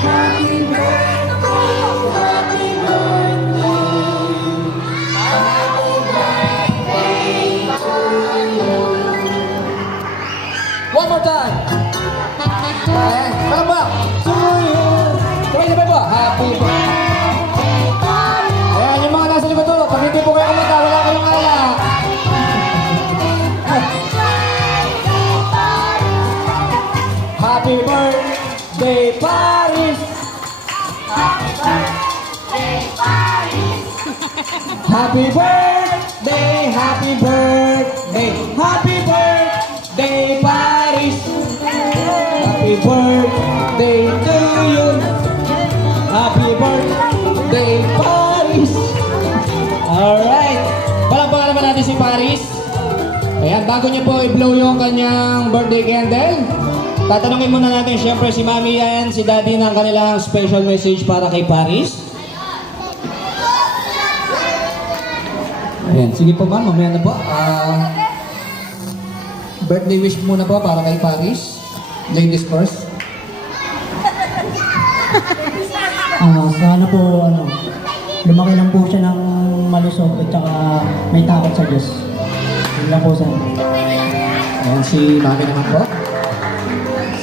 Happy birthday, happy birthday. Happy birthday to you. One more time. Ayan, palambak. To you. Sabay-sabay po. Happy birthday. Ayan, yung mga nasa likod to, pag hindi po kayo kumanta, wala kayong alak. Happy birthday, Paris! Happy birthday, Paris! Happy birthday, happy birthday, happy birthday! Ayan, bago niya po i-blow yung kanyang birthday candle, tatanungin muna natin siyempre si Mami yan, si Daddy ng kanilang special message para kay Paris. Ayan, sige po ma'am, mamaya na po. Birthday wish muna po para kay Paris. Ladies first. Sana po, lumaki lang po siya ng malusog at saka may takot sa Diyos. Yun lang po sana. Ayan, si Mami naman po.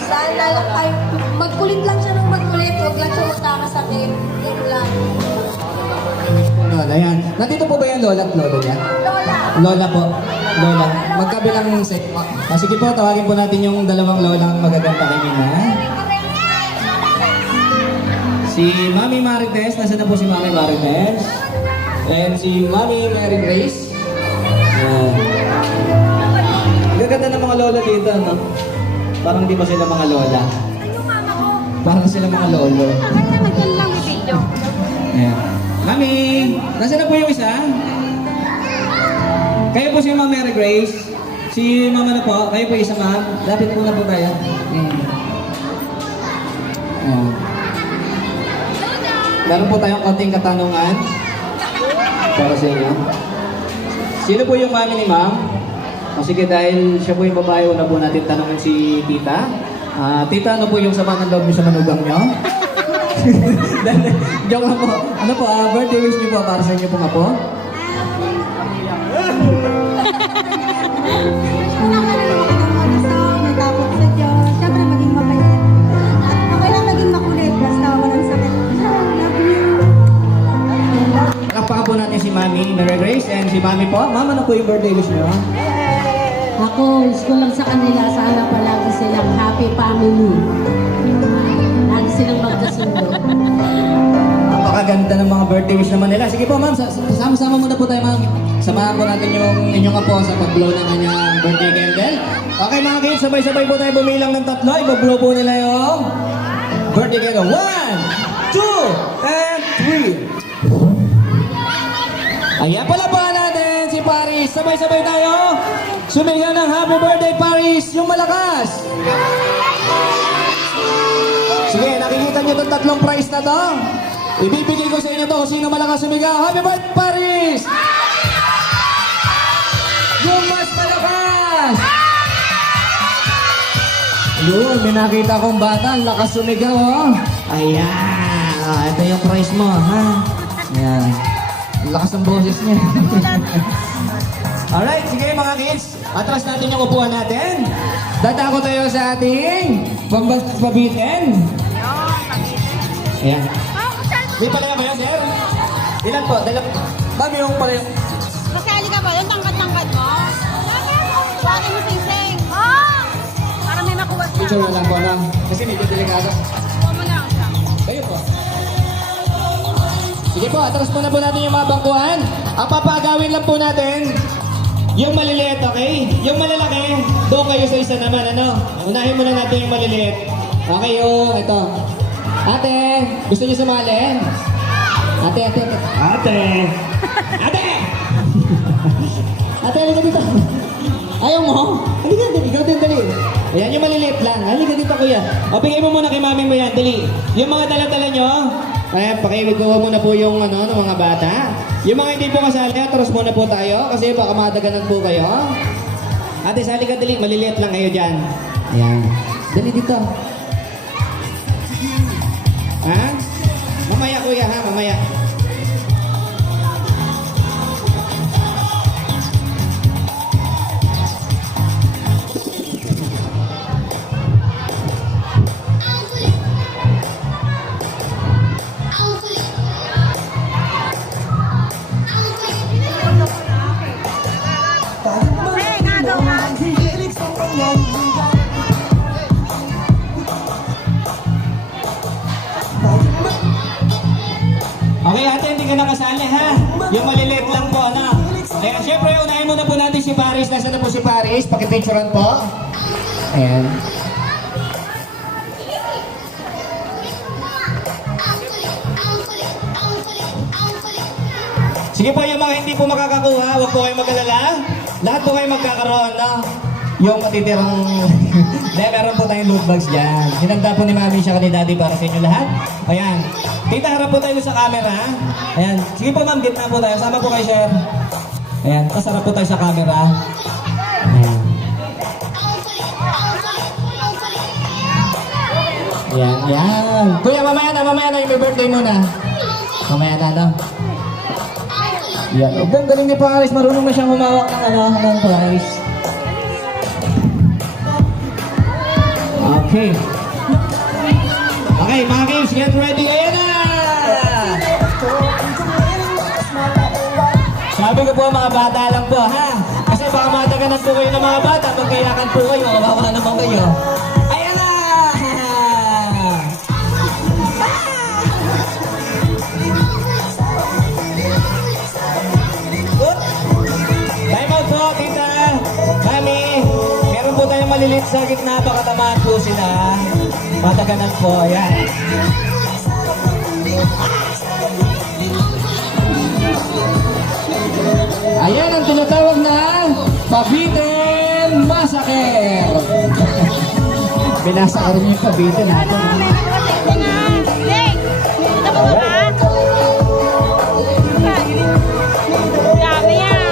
Sana lang ay magkulit lang siya ng magkulit, huwag lang siya magkakasakit. Yun lang. Lola, ayan. Nandito po ba yung lola at lolo niya? Lola po. Lola. Magkabilang set po. Sige po, tawagin po natin yung dalawang lolang magaganda kanina. Si Mami Marites. Nasaan na po si Mami Marites? And si Mami Mary Grace. Ayan. Gaganda ng mga lola dito, no? Parang di pa sila mga lola. Parang sila mga lolo. Bakit naman yan lang yung video? Ayan. Mami! Nasaan na po yung isa? Kayo po si Ma'am Mary Grace. Si Mama na po. Kayo po isa, ma'am. Lapit muna po tayo. Ayan. Meron po tayong konting katanungan para sa inyo. Sino po yung mami ni ma'am? Sige, dahil siya po yung babae, una po natin tanongin si tita. Tita, ano po yung sama ng loob niyo sa manugang niyo? Joke lang po. Ano po, birthday wish niyo po para sa inyo po nga po? May takot sa Diyos. Siyempre maging mabait. At okay lang maging makulit, basta walang sakit. Love you. Palakpakan po natin si Mami Mary Grace and si Mami po. Mama, ano po yung birthday wish niyo? Ako, wish ko lang sa kanila, sana palagi silang happy family. Lagi silang magkasundo. Napakaganda ng mga birthday wish naman nila. Sige po ma'am, sama-sama muna po tayo ma'am. Samahan po natin yung inyong apo sa pag-blow ng kanyang birthday candle. Okay mga kids, sabay-sabay po tayo bumilang ng 3. Iba-blow po nila yung birthday candle. 1, 2, and 3. Ayan, palapahan natin si Paris. Sabay-sabay tayo. Sumigaw ng happy birthday Paris, yung malakas. Sige, nakikita niyo itong 3 prize na to. Ibibigay ko sa inyo to kung sino malakas sumigaw. Happy birthday Paris! Yung mas malakas! Yun, may nakita kong bata, ang lakas sumigaw, oh. Ayan, ito yung prize mo, ha? Ayan. Ang lakas ng boses niya. Alright, sige mga kids. Atras natin yung upuan natin. Dadako tayo sa ating pabitin. Ayan. Di pala ba yun, sir? Ilan po? Ma'am, yung pala yung... Kasali ka ba? Yung tangkad-tangkad mo? Bakit mo sing-sing? Para may makuha siya. Picture na lang po, ma'am. Kasi medyo delikado. Kuha mo lang siya. Kayo po. Sige po, atras muna po natin yung mga bangkuhan. Ang papagawin lang po natin, yung maliliit, okay? Yung malalaki, doon kayo sa isa naman, ano? Unahin muna natin yung maliliit. Okay, yung ito. Ate, gusto niyo sumali? Ate. Ate! Ate, halika dito. Ayaw mo? Halika dito, ikaw din, dali. Ayan, yung maliliit lang. Halika dito, kuya. O, bigay mo muna kay mami mo yan, dali. Yung mga dala-dala nyo, kaya pakiwagawa muna po yung ng mga bata. Yung mga hindi po kasali, atras muna po tayo kasi baka madaganan po kayo. Ate, sali ka dali. Maliliit lang kayo dyan. Ayan. Dali dito. Ha? Mamaya kuya ha, mamaya. Okay, ate, hindi ka nakasali ha. Yung maliliit lang po, ano? Ayan, syempre, unahin muna po natin si Paris. Nasaan na po si Paris? Pakipicturean po. Ayan. Sige po, yung mga hindi po makakakuha, huwag po kayong mag-alala. Lahat po kayo magkakaroon yung matitirang... Hindi, meron po tayong loot bags dyan. Hinanda po ni Mami siya ni Daddy para sa inyo lahat. Ayan. Tita, harap po tayo sa camera. Ayan. Sige po ma'am, gitna po tayo. Sama po kayo, Chef. Ayan. Tapos harap po tayo sa camera. Ayan. Ayan, ayan. Kuya, mamaya na yung may birthday muna. Mamaya na, no? Ayan. Ang galing ni Paris. Marunong na siyang humawak ng prize. Okay. Okay, mga kids, get ready. Ayan na! Sabi ko po, mga bata lang po, ha? Kasi baka mataganan po kayo ng mga bata, magkayakan po kayo, kawawa naman kayo. Ayan na! Time out po, tita. Mami, meron po tayong malilit sa gitna, baka tamaan po sila. Mataganan po, ayan. Ayan ang tinatawag na Pabitin Massacre. Binasa rin yung Pabitin natin. Ito po ba? Dami yan.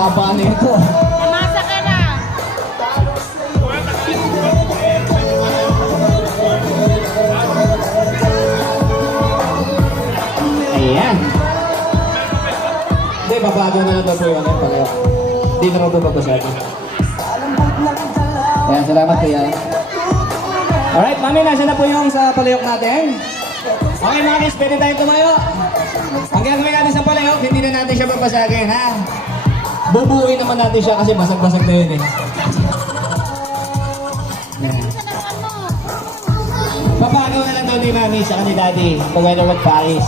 Mahaba na ito. Namasa ka na. Ayan. Hindi, babago na lang daw po yung pala. Hindi na rin po pagkasado. Ayan, salamat kuya. Alright, mami, nasa na po yung sa palayok natin. Okay mga kids, pwede tayo tumayo. Ang gagawin natin sa palayok, hindi na natin siya papasagin, ha? Bubuuin naman natin siya kasi basag-basag na yun eh. Ayan. Papagaw na lang daw ni mami sa ni daddy kung whether with Paris.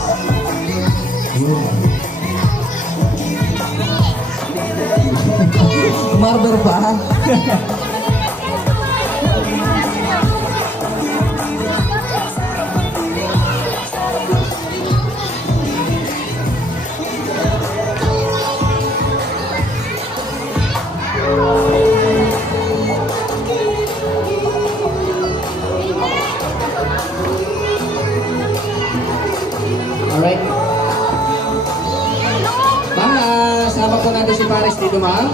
Murder pa? Alright. Ma'am, sama po natin si Paris dito, ma'am.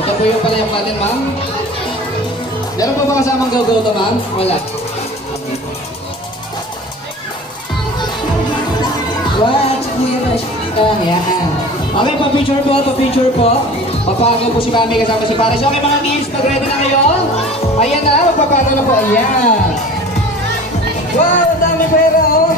Ito po yung palayok natin, ma'am. Meron po ba kasamang go-go to, ma'am? Wala. What? Kuya na siya. Yan. Okay, pa-picture po. Papagaw po si mami kasama si Paris. Okay, mga kids, pag-ready na kayo? Ayan na, magpapagaw na po. Ayan. Wow, ang dami pera, oh.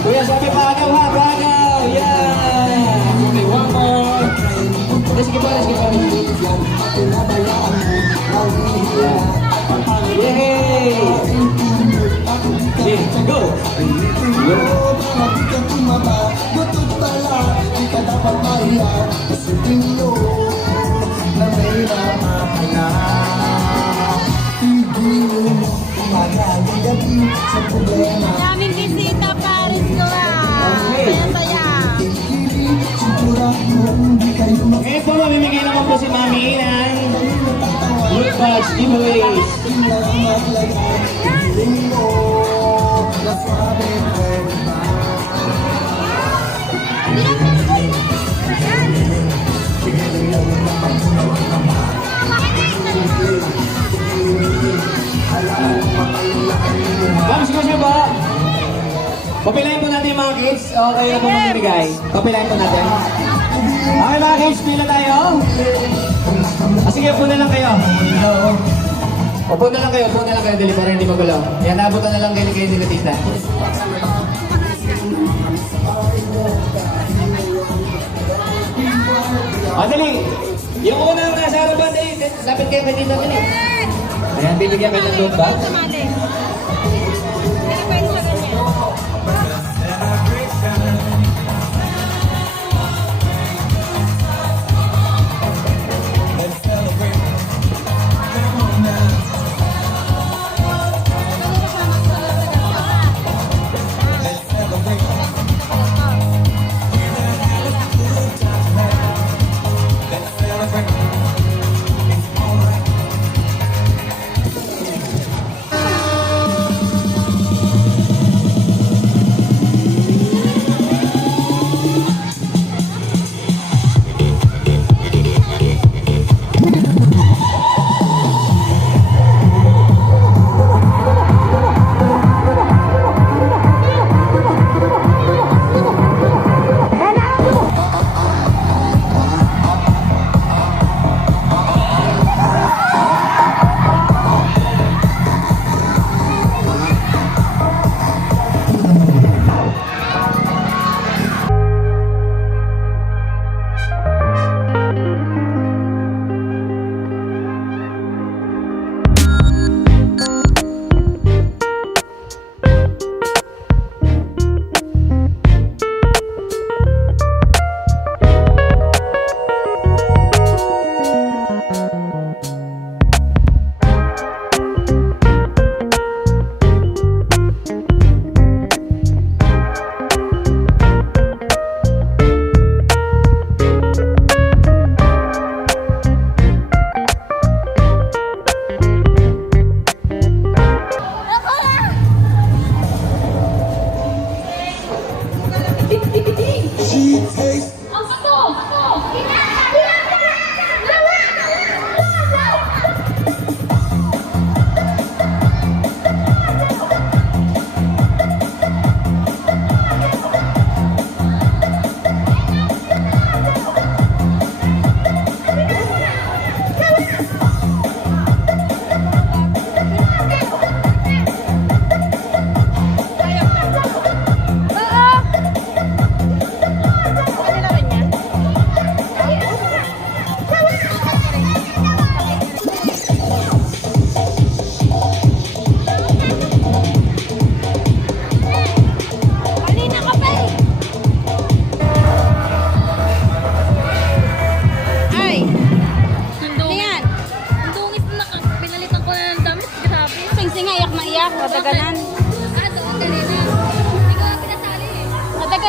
Kuya, sabi pagaw ha, pagaw. Yeah. Okay, one more. Sige pa. Yay! Okay, go! Daming bisita, Paris ko Saya-saya. Okay po, mamimigay naman po si Mami ng loot bags giveaways. Vamos ko siya ba? Papilahin po natin yung mga kids. Okay na po mamimigay. Papilahin po natin. Okay mga kids, pila tayo. Sige, upo na lang kayo. Upo na lang kayo, dali para hindi magulo. Yan, nabutan na lang kayo nila tita. Dali. Yung unang nasa harapan, lapit kayo kay tita dali. Ayan, bibigyan kayo ng loot bag. Sumali. Hindi pwede sa ganyan.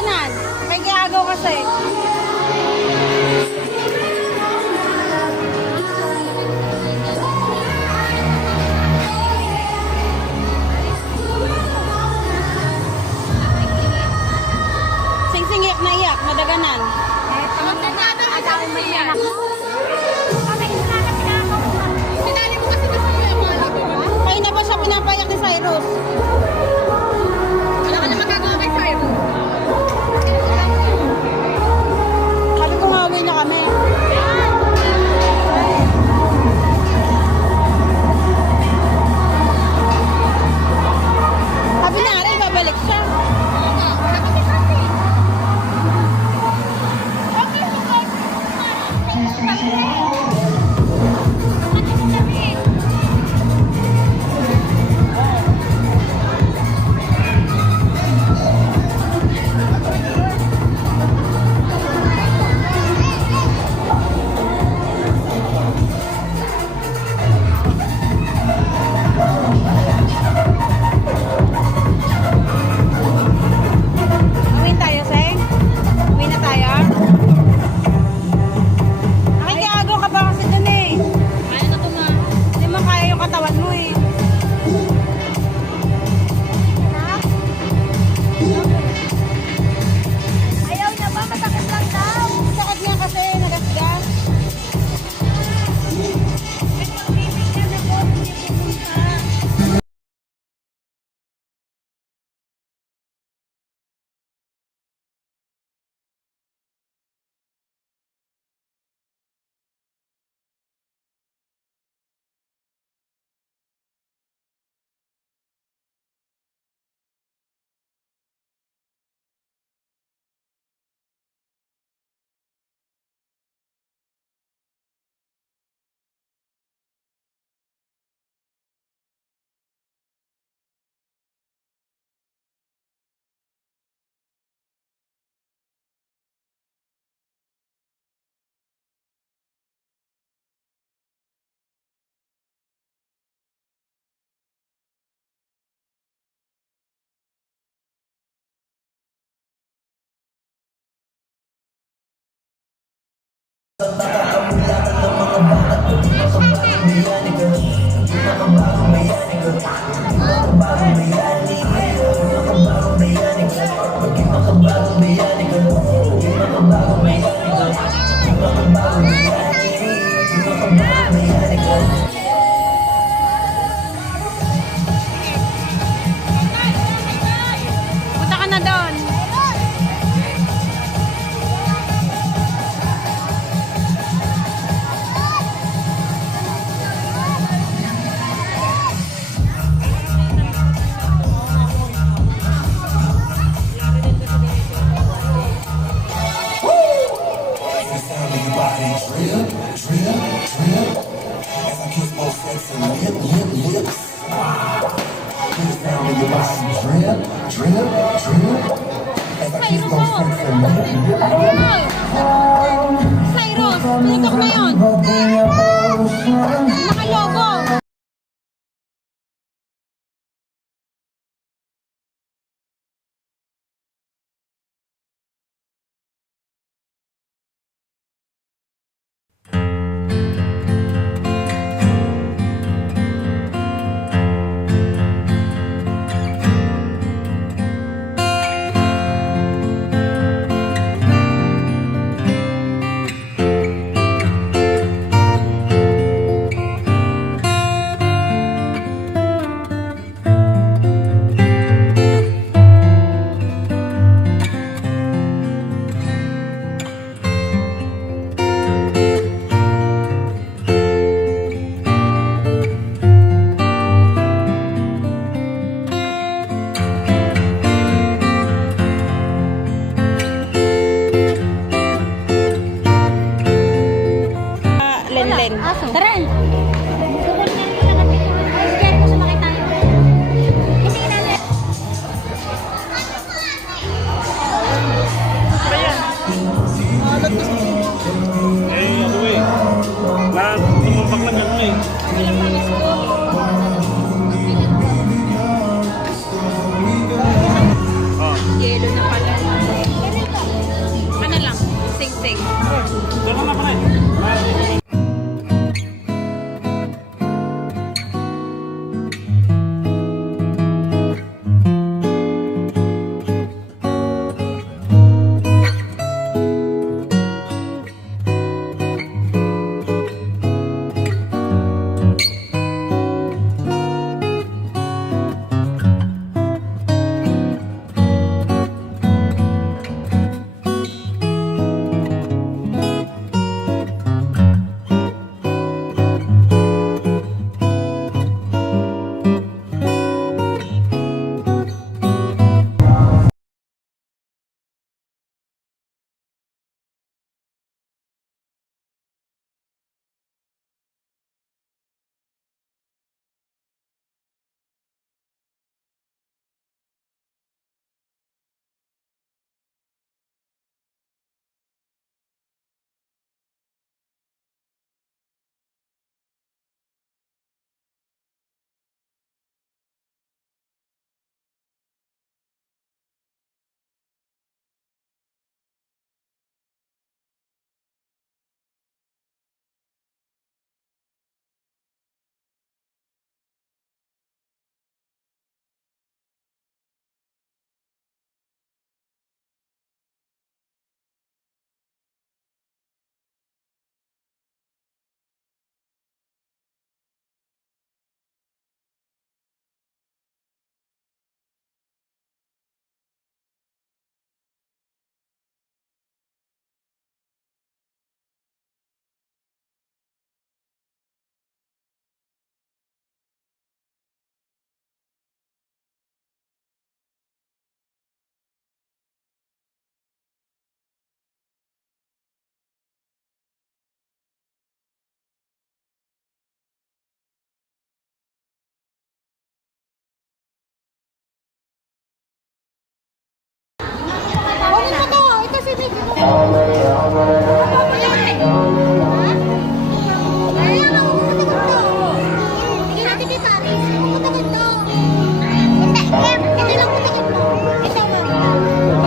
daganan. May gagaw kasi. Singsingik na iyak, nadaganan. Kaya na ba siya pinapayak ni Cyrus? Wala ka na magagawa kay Cyrus. Sabi ko nga uwi na kami. Sabi na rin, babalik siya. Uwi tayo, Seng? Uwi na tayo? Nakikiagaw ka pa kasi dun eh. Kaya na ito nga. Hindi mo kaya yung katawan mo eh. Ayaw niya ba? Masakit lang daw. Sakit nga kasi, nagasgas. Punta ka na doon. Cyrus, tulikak na yun. Nakalogo. Len-len. Tara. Yelo na pala.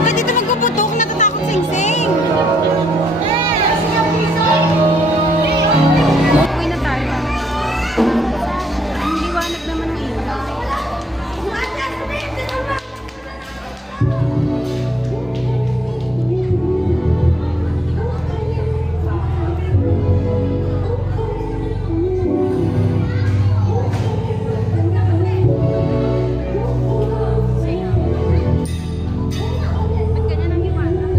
Bakit dito nagpuputok? Natatakot sing-sing. Uwi na tayo. Ang liwanag naman ngayon. Ba't ganyan ang liwanag?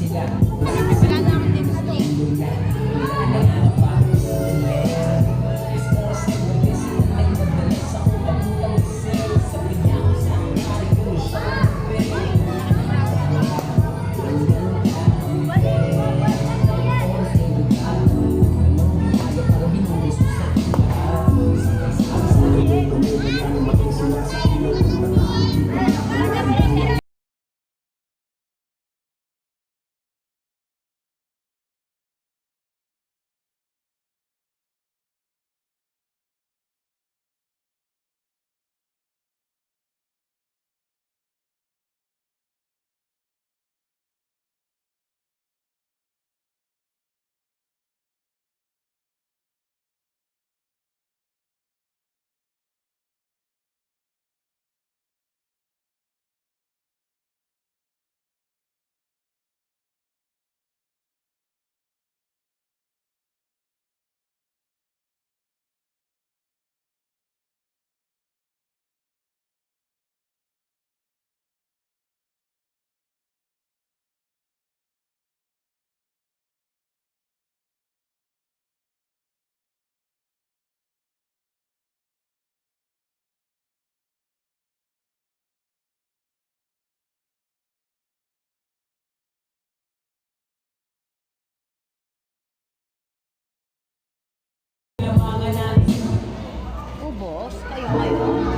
Wala na akong lipstick. Ubos? Kayo ngayon?